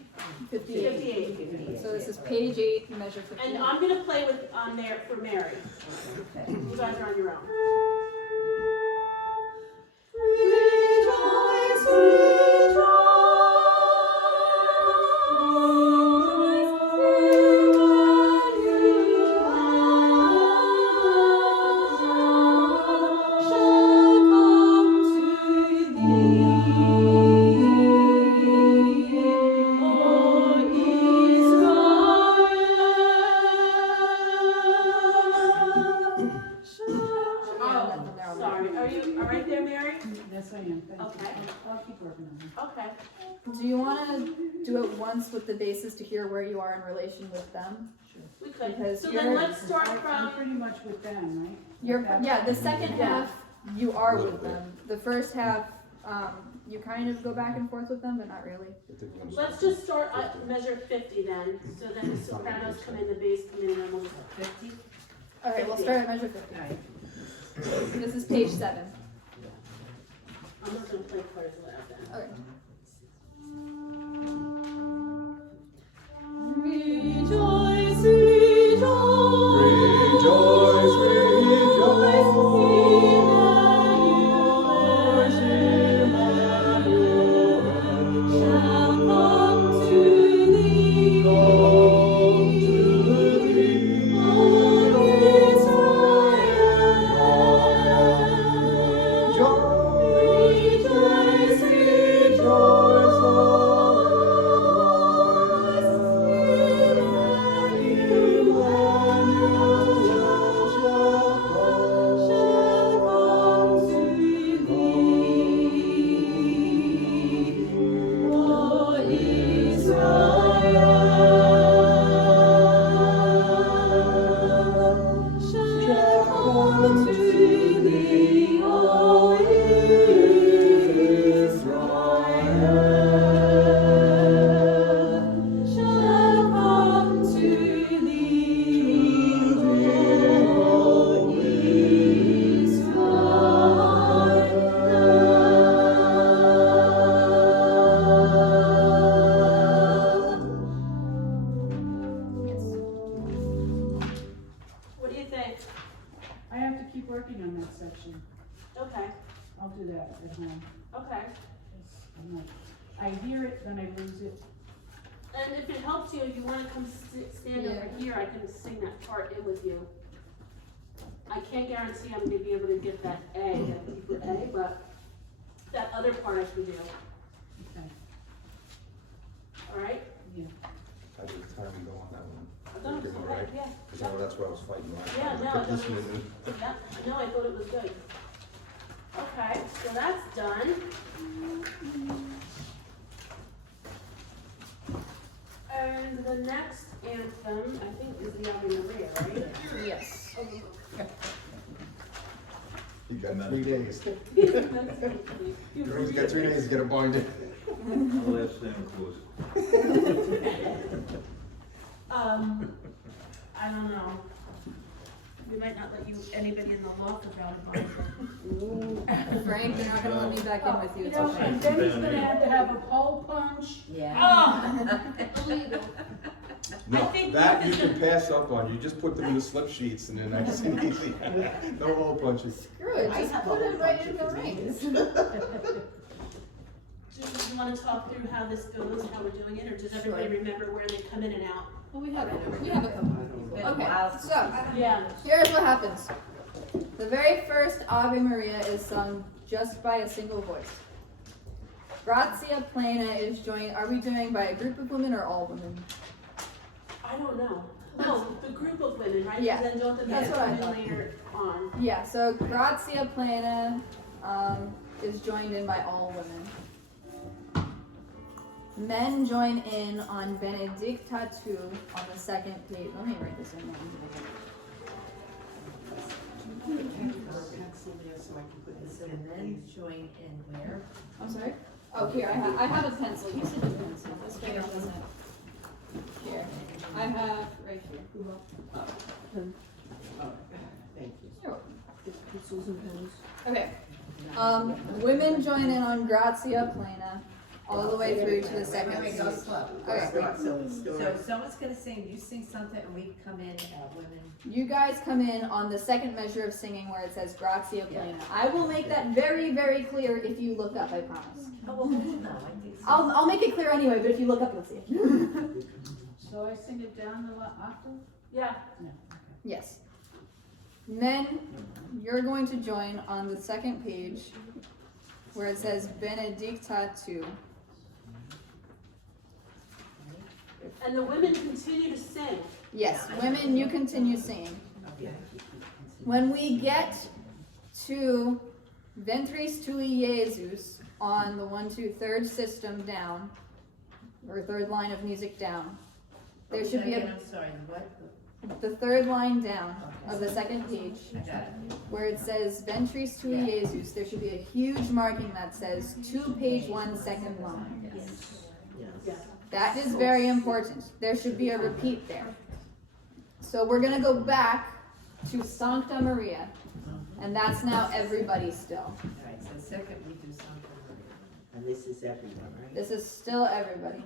58. 58. So this is page 8, measure 58. And I'm gonna play with, on there for Mary. Okay. You guys are on your own. Rejoice, Oh, sorry. Are you all right there, Mary? Yes, I am, thank you. Okay. I'll keep working on it. Okay. Do you want to do it once with the basses to hear where you are in relation with them? We could. Because So you're- then let's start I'm from, pretty much with them, right? You're, Okay. yeah, the second Yeah. half, you are Little with bit. them. The first half, you kind of go back and forth with them, but not really. let's just start at measure 50 then. So then the sopranos come in, the bass come in, and then we'll 50? Okay, we'll start at measure 50. Right. This is page 7. I'm not gonna play quite as loud then. Okay. Rejoice, Rejoice, shall come to thee, O Israel. Rejoice, I'm like, I hear it, then I lose it. And if it helps you, if you wanna come stand over here, I can sing that part in with you. I can't guarantee I'm gonna be able to get that A, that E for A, but that other part I can do. Okay. Alright? I did the timing go on that one. No, it's Give me okay, right? yeah. Cause I know that's what I was fighting last Yeah, time. no, I I put this thought it one in. Yeah, no, I thought it was good. Okay, so that's done. And the next anthem, I think, is the Ave Maria, right? Yes. You got 3 days. You Girls got 3 days to get a binder. I'll ask Santa Claus. I don't know. We might not let you, anybody in the loft without a binder. Frank, you're not gonna let me back in with you. You It's know, okay. and then he's gonna have a hole punch. Yeah. Oh, illegal. I No, think that you this is can pass up on. You just put them in the slip sheets and then nice and easy. No hole punches. Screw it, I just have put a it whole right bunch in the of rings. Do you want to talk through how this goes, how we're doing it, or does everybody remember where they come in and out? Well, we have a couple. Okay, so Yeah. here's what happens. The very first Ave Maria is sung just by a single voice. Grazia plena is joined. Are we doing by a group of women or all women? I don't know. No, the group of women, right? Yeah, Then don't the that's men what I come in thought. later on? Yeah, so Grazia plena is joined in by all women. Men join in on Benedicta tu on the second page. Let me write this in now. So men join in where? I'm sorry? Oh, here, I have a pencil. You said a pencil. This way it doesn't. Here. I have right here. Thank you. You're welcome. Okay. Women join in on Grazia plena all the way through to the second Wait, page. go slow. Okay. So someone's gonna sing, you sing something, and we come in, women. You guys come in on the second measure of singing where it says Grazia plena. I will make that very, very clear if you look up, I promise. Oh, well, no, I think so. I'll make it clear anyway, but if you look up, you'll see it. So I sing it down the octave? Yeah. No. Yes. Men, you're going to join on the second page where it says Benedicta tu. And the women continue to sing. Yes, women, you continue singing. Okay. When we get to Ventris tui Jesus on the 1, 2, third system down, or third line of music down, there should be I'm sorry, what? the third line down of the second page I got it. where it says Ventris tui Jesus. There should be a huge marking that says to page 1, second line. Yes. Yeah. That is very important. There should be a repeat there. So we're gonna go back to Sancta Maria, and that's now everybody still. All right, so second we do something. And this is everyone, right? This is still everybody.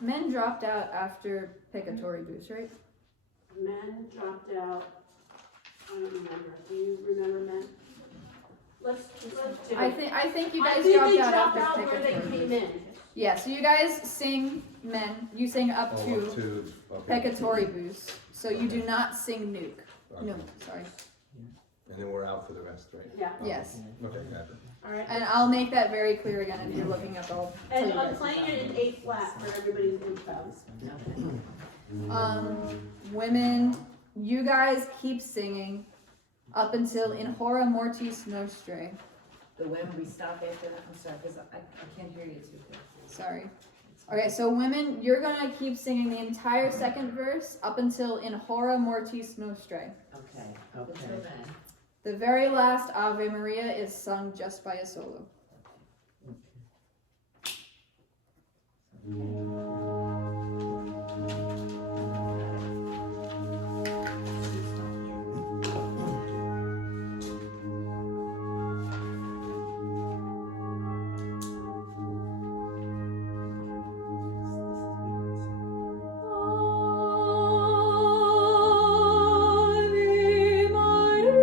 Men dropped out after Peccatori Boost, right? Men dropped out. I don't remember. Do you remember men? Let's do I it. think you I guys think dropped they out dropped after out where they Peccatori came Boost. in. Yeah, so you guys sing men. You sing up Oh, to up to. Peccatori Boost. So you do not sing nuke. Okay. No, sorry. And then we're out for the rest, right? Yeah. Yes. Okay, got it. All right. And I'll make that very clear again if you're looking up. I'll tell And you I'm guys. playing it in A flat for everybody's info. Women, you guys keep singing up until In Hora Mortis Nostrae. The when we stop after that, I'm sorry, because I can't hear you too good. Sorry. Okay, so women, you're gonna keep singing the entire second verse up until In Hora Mortis Nostrae. Okay, Okay. until then. The very last Ave Maria is sung just by a solo. Ave Maria.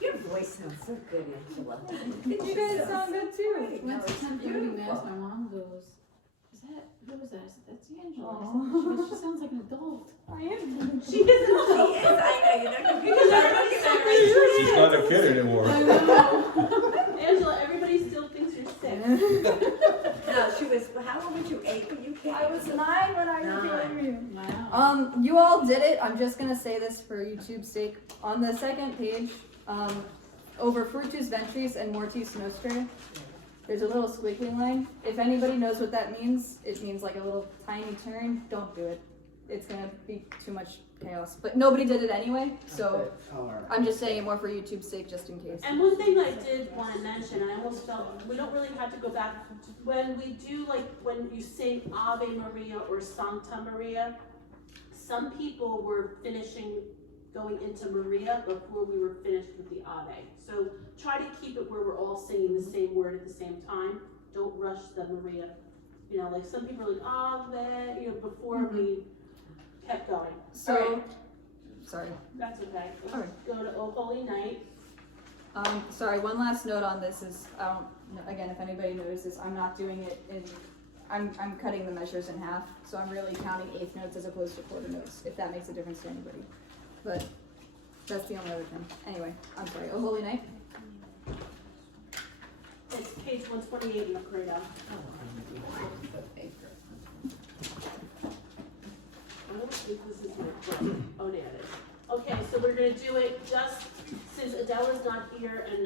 Your voice sounds so good, Angela. You guys sound good too. When it's 10:30 mass, my mom goes, "Is that who is that?" I said, "That's Angela." She goes, "She sounds like an adult." I am. She is, I know, you're not confused. She's not a kid anymore. I know. Angela, everybody still thinks you're sick. No, she was, how old were you, 8 when you came? I was 9 when I came here. Wow. You all did it. I'm just gonna say this for YouTube's sake. On the second page, over Fructus Ventris and Mortis Nostrae, there's a little squiggly line. If anybody knows what that means, it means like a little tiny turn. Don't do it. It's gonna be too much chaos. But nobody did it anyway, so I'm just saying it more for YouTube's sake, just in case. And one thing I did want to mention, and I almost felt we don't really have to go back when we do, like when you sing Ave Maria or Sancta Maria. Some people were going into Maria before we were finished with the Ave. So try to keep it where we're all singing the same word at the same time. Don't rush the Maria. You know, like some people are like Ave, you know, before we kept going. So, All right. sorry. That's okay. Let's All right. go to O Holy Night. Sorry, one last note on this is, again, if anybody notices, I'm not doing it I'm cutting the measures in half, so I'm really counting eighth notes as opposed to quarter notes, if that makes a difference to anybody. But that's the only other thing. Anyway, I'm sorry. Oh, Holy Night. It's page 128 in the Credo. I don't think this is your, oh, there it is. Okay, so we're gonna do it just since Adela's not here and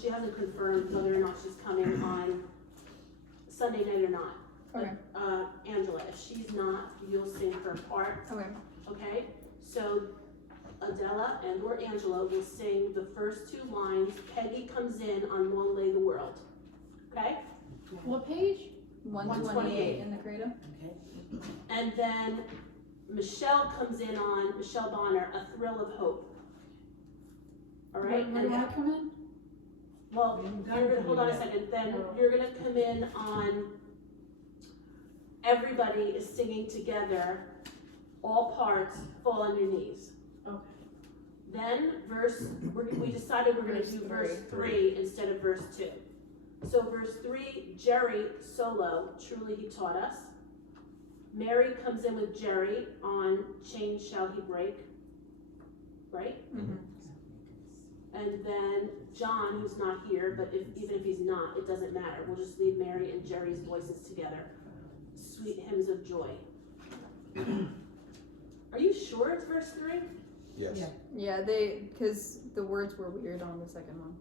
she hasn't confirmed whether or not she's coming on Sunday night or not. Okay. Angela is. If she's not, you'll sing her part, Okay. okay? So Adela and or Angela will sing the first 2 lines. Peggy comes in on Long Lay the World, okay? What page? 128 in the credo. And then Michelle comes in on, Michelle Bonner, A Thrill of Hope. All right? Where do I come in? Well, you're gonna, hold on a second, then you're gonna come in on, everybody is singing together, all parts, fall on your knees. Okay. Then we decided we're gonna do verse 3 instead of verse 2. So verse 3, Jerry solo, Truly He Taught Us. Mary comes in with Jerry on Chains Shall He Break, right? Mm-hmm. And then John, who's not here, but even if he's not, it doesn't matter. We'll just leave Mary and Jerry's voices together. Sweet Hymns of Joy. Are you sure it's verse 3? Yes. Yeah, because the words were weird on the second one.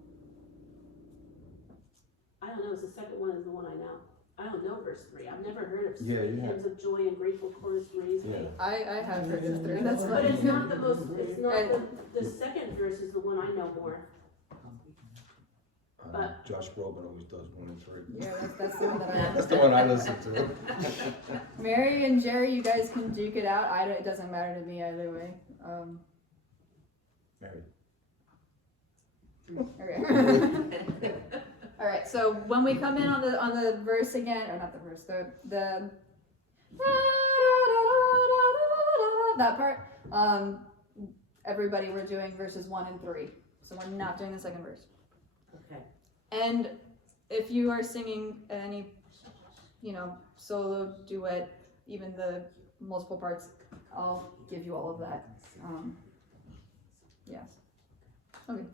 I don't know, it's the second one is the one I know. I don't know verse 3. I've never heard of Yeah, Sweet yeah. Hymns of Joy and Grateful Chorus Raise Me. Yeah. I have heard of 3. That's But it's funny. not the most, it's not the second verse is the one I know more. But- Josh Groban always does 1 and 3. Yeah, that's the one that I That's the one I listen to. Mary and Jerry, you guys can duke it out. It doesn't matter to me either way. Mary. Okay. All right. So when we come in on the verse again, or not the verse, the that part. Everybody, we're doing verses 1 and 3. So we're not doing the second verse. Okay. And if you are singing any, solo, duet, even the multiple parts, I'll give you all of that. Yes. Okay.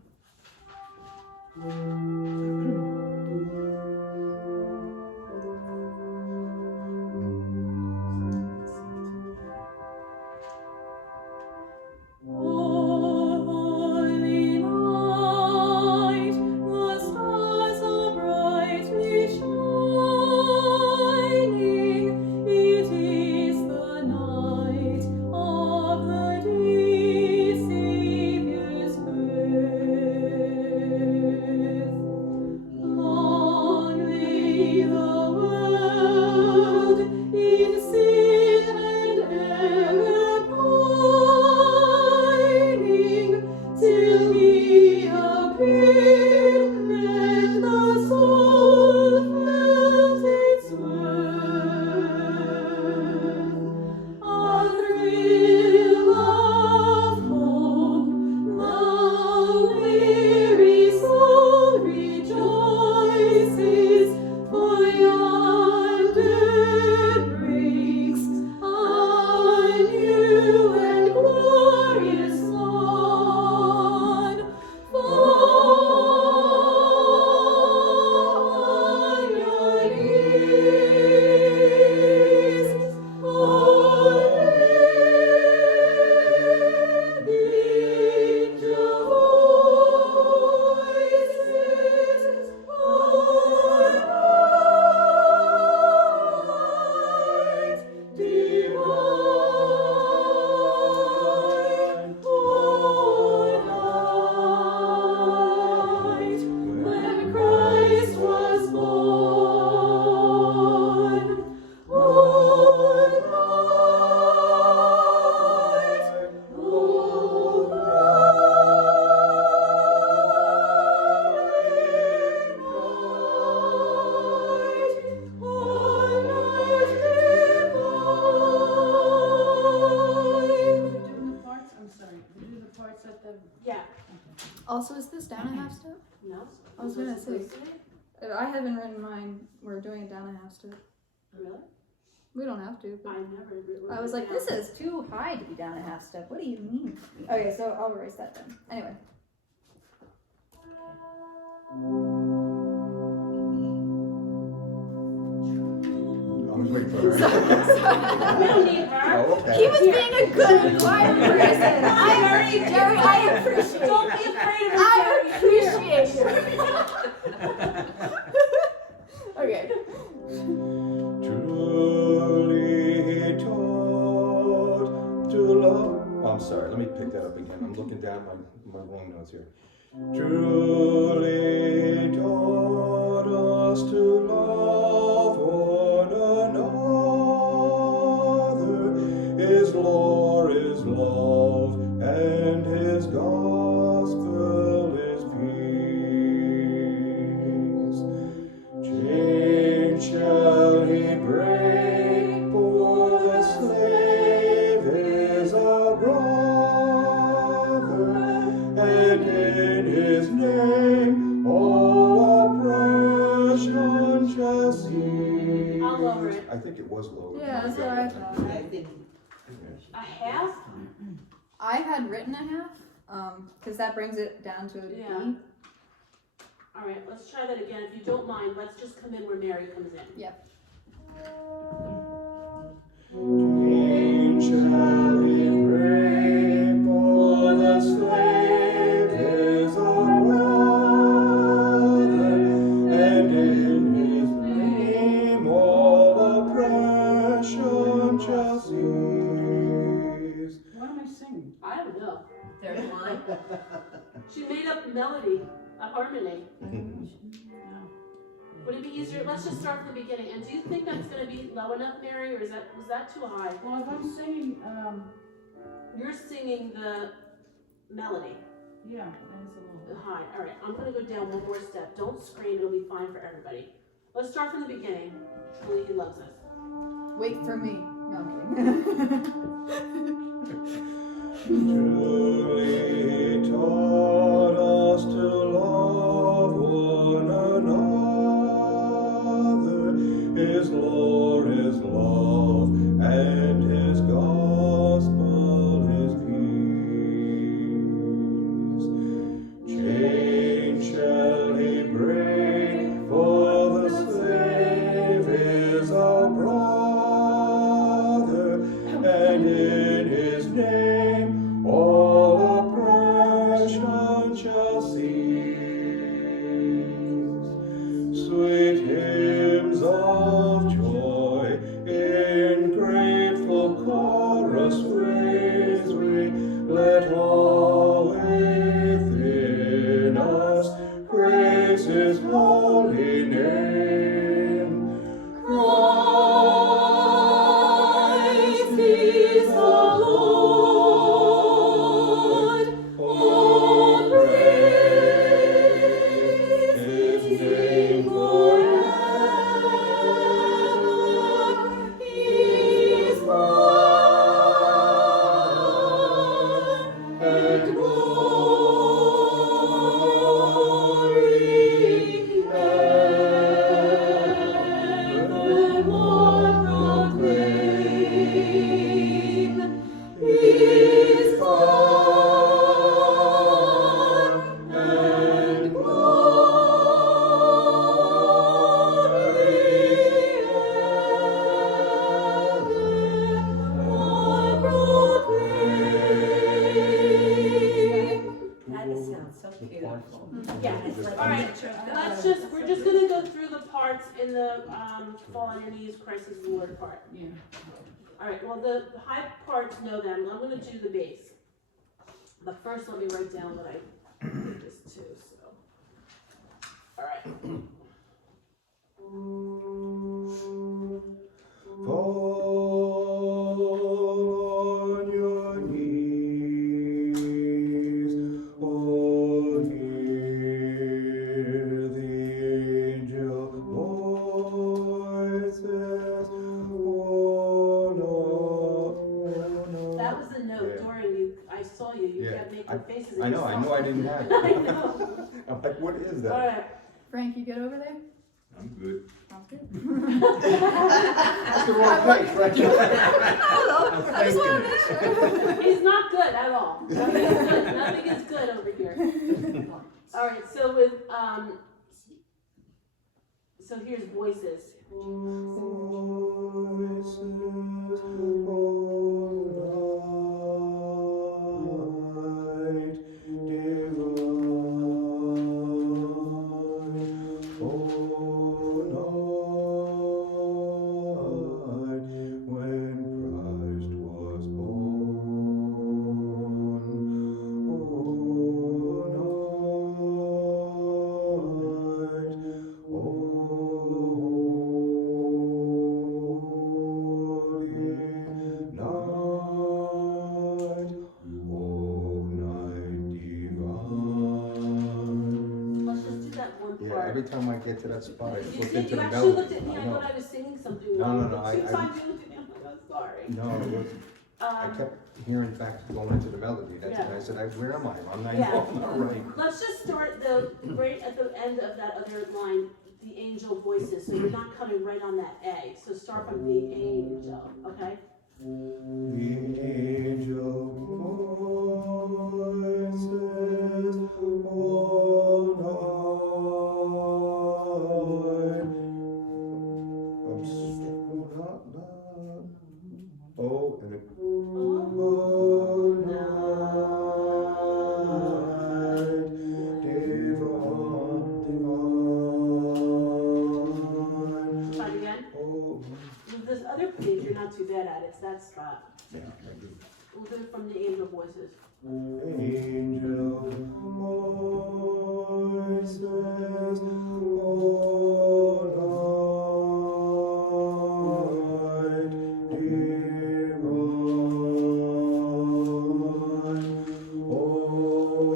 Also, is this down a half step? No? I was gonna say. I haven't written mine. We're doing it down a half step. Really? We don't have to. But I never wrote I was it like, down. this is too high to be down a half step. What do you mean? Okay, so I'll erase that then. Anyway. I was waiting for her. We don't need her. Oh, okay. He was being a good choir person. Jerry, I appreciate Don't it. be afraid of I Jerry. appreciate it. Okay. Truly I'm sorry, let me pick that up again. I'm looking down my wrong notes here. Truly taught us to love one another. His law is love, and his gospel is peace. Chain shall he break, for the slave is a brother, and in his name all oppression shall cease. I'll lower it. I think it was lowered. Yeah, that's what I thought. I think A half? I had written a half, because that brings it down to a B. Yeah. All right, let's try that again. If you don't mind, let's just come in where Mary comes in. Yep. Chain shall he break, for the slave is a brother, and in his name all oppression shall cease. What am I singing? I don't know. Third line. She made up a melody, a harmony. Would it be easier? Let's just start from the beginning. And do you think that's going to be low enough, Mary, or was that too high? Well, if I'm singing, You're singing the melody. yeah, that's a little bit. High. All right, I'm going to go down one more step. Don't scream. It'll be fine for everybody. Let's start from the beginning. Truly, he loves us. Wait for me. No, I'm kidding. Truly taught us to love one another. His law is love, and his gospel is peace. Chain shall he break, for the slave is a brother, and in his name all oppression shall cease. Sweet hymns of joy in grateful chorus raise we, let all within us praise his holy name. Christ is the Lord. Oh, praise his name forever. His power and glory evermore proclaim. His power and glory evermore proclaim. That sounds so beautiful. Yeah. It's like All right. We're just going to go through the parts in the fall on your knees, Christ is the Lord part. Yeah. All right, well, the high parts know them. I'm going to do the bass. But first, let me write down what I did this too. So, all right. Fall on your knees, oh, hear the angel voices, oh, no. That was a note Yeah. during you. I saw you. You Yeah, kept making faces. At I know, I yourself. knew I didn't have it. I know. I'm like, what is All that? right. Frank, you good over there? I'm good. Sounds good. That's the wrong place, right? I just want to make sure. He's not good at all. Nothing is good. Nothing is good over here. All right. So with so here's voices. Voices, oh, night, when Christ was born. every time I get to that spot, I You look did, into you the actually melody. looked at me, I know. thought I was singing something No, wrong. no, no, Two I- times you looked at me, I'm like, I'm sorry. No, it wasn't. I kept hearing back going into the melody. That's when I said, where am I? I'm not, Yeah. I'm not right. Let's just start right at the end of that other line, the angel voices, so you're not coming right on that A, so start from the angel, okay? The angel voices all night. I'm so not loud. Oh, and it. All night, divine. Try it again. Oh. This other page, you're not too bad at, it's that spot. Yeah, I do. We'll do it from the angel voices. Angel voices all night, divine, all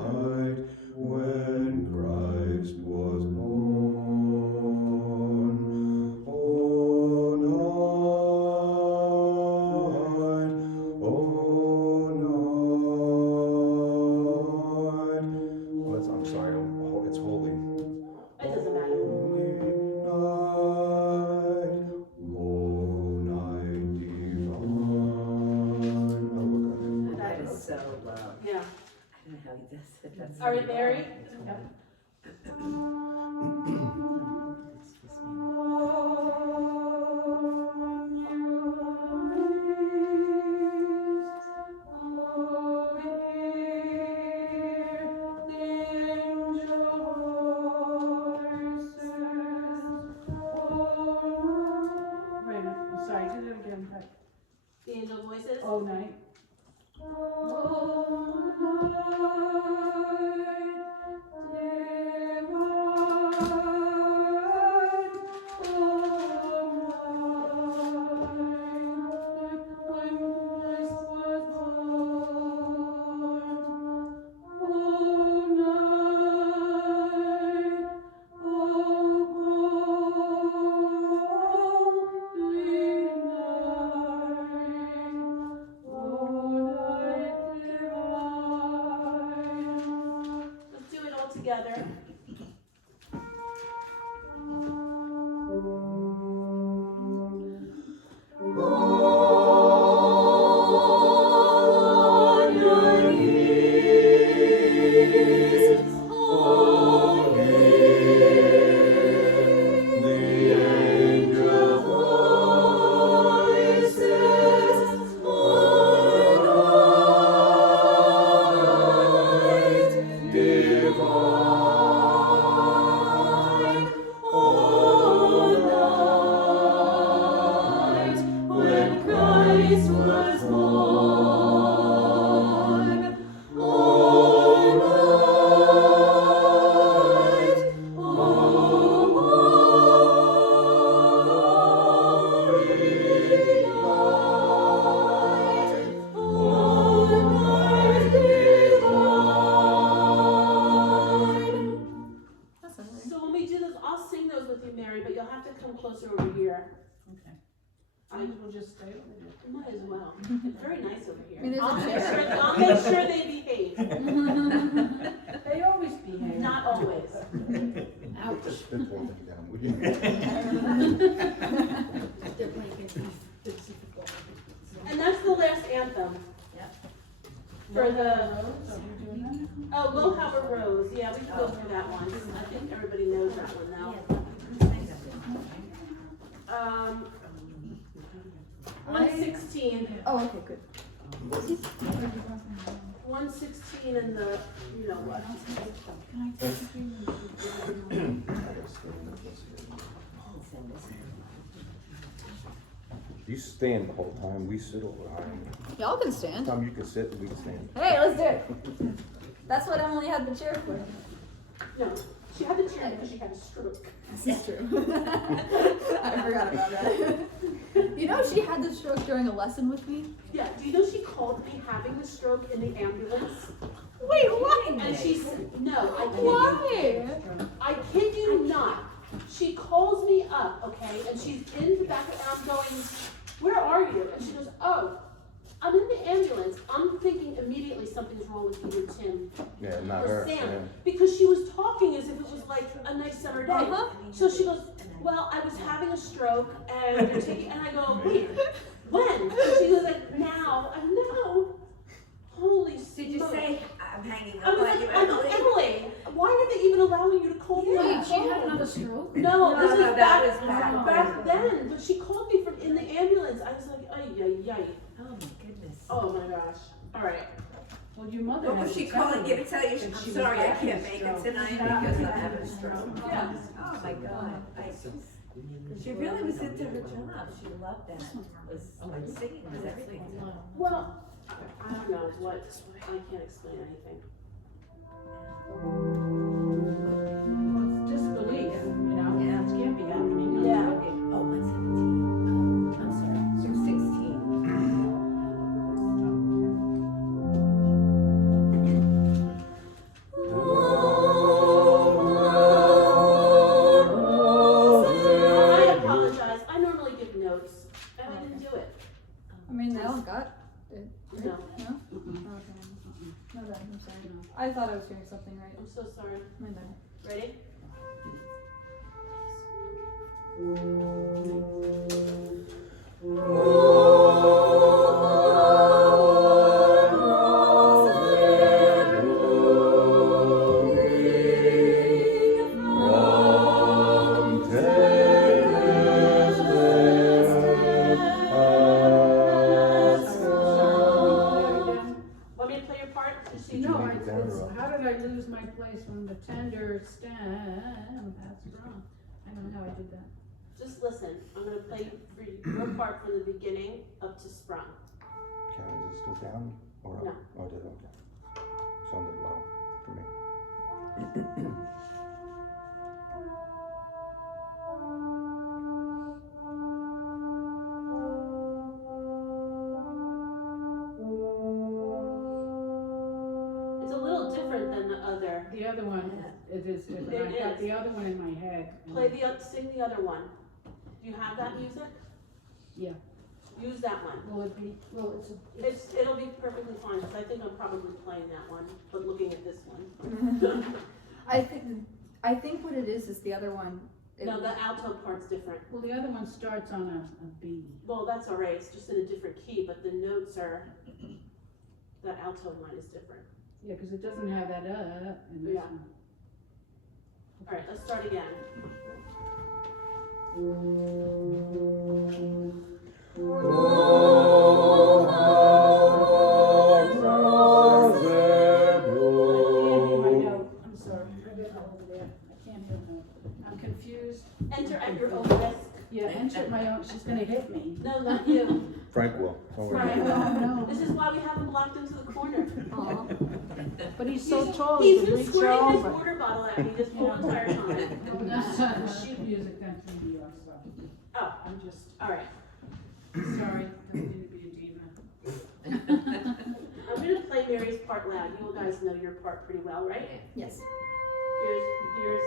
night, when Christ was born, all night, I'm sorry, it's holy. It doesn't matter. Holy night, divine. That is so low. Yeah. I don't know how he does it. That's All right, so Mary? low. Yep. Excuse me. Wait a minute, I'm sorry, do that again. The angel voices? All night. Let's do it all together. So when we do this, I'll sing those with you, Mary, but you'll have to come closer over here. Okay. I We'll just stay over there. might as well. It's very nice over here. I mean, there's a I'll make chair. sure, I'll make sure they behave. They always behave. Not always. Just spit one thing down, would you? And that's the last anthem. For the, oh, Low Howard Rose, yeah, we can go through that one. I think everybody knows that one now. 116, Oh, okay, good. 116 in the, you know what. You stand the whole time, we sit over behind. Y'all can stand. Tom, you can sit and we can stand. Hey, let's do it. That's what Emily had the chair for. No, she had the chair because she had a stroke. This is true. I forgot about that. You know, she had the stroke during a lesson with me. Yeah, do you know she called me having the stroke in the ambulance? Wait, what? And she said, no, I kid you. Why? I kid you not. She calls me up, okay, and she's in the back, and I'm going, where are you? And she goes, oh, I'm in the ambulance. I'm thinking immediately something's wrong with either Tim Yeah, not or her, Sam, yeah. because she was talking as if it was like a nice summer day. Uh-huh. So she goes, well, I was having a stroke, and they're taking, and I go, wait, when? And she goes like, now. I know. Holy smokes. Did you say, I'm hanging I up was on you, like, Emily, why are they even allowing you to call me on the Wait, she had phone? another stroke? No, this is that back, was back then, but she called me from in the ambulance. I was like, ay, ay, ay. Oh my goodness. Oh my gosh. All right. Well, your mother What had was to she tell calling you to tell you, that I'm she was sorry, I having can't a make stroke. it tonight That because was I'm having a stroke. stroke. Yeah. Oh my God. She really was into her job. She loved that. Was singing was everything. Well, I don't know what, I can't explain anything. Well, it's disbelief, you know? Yeah. It can't be happening. Yeah. Oh, 117. I'm sorry. 216. I apologize. I normally give notes, and I didn't do it. I mean, they all got it. No, No? Okay. No, bad, I'm sorry. I thought I was hearing something right. I'm so sorry. My bad. Ready? Want me to play your part? Just so you No, know. how did I lose my place from the tender stem past wrong? I don't know how I did that. Just listen. I'm gonna play your part from the beginning up to sprung. Okay, is it still down or up? No. Oh, it is, okay. Sounded low for me. It's a little different than the other. The other one, it is different. It I got is. the other one in my head. Sing the other one. Do you have that music? Yeah. Use that one. Will it be, well, It'll be perfectly fine, because I think I'm probably playing that one, but looking at this one. I think what it is the other one. No, the alto part's different. well, the other one starts on a B. Well, that's all right, it's just in a different key, but the notes are, the alto line is different. Yeah, because it doesn't have that in this Yeah. one. All right, let's start again. I'm sorry, I didn't know over there. I can't hit no. I'm confused. Enter at your own risk. Yeah, enter my own, she's gonna hit me. No, not you. Frank will. Don't worry. Frank. Oh, no. This is why we have him blocked into the corner. But he's so tall, He's he can been reach squirting his over. water bottle at me this whole entire time. Sheet music, that's me, so. Oh, I'm just, all right. sorry, don't mean to be a diva. I'm gonna play Mary's part loud. You guys know your part pretty well, right? Yes. Here's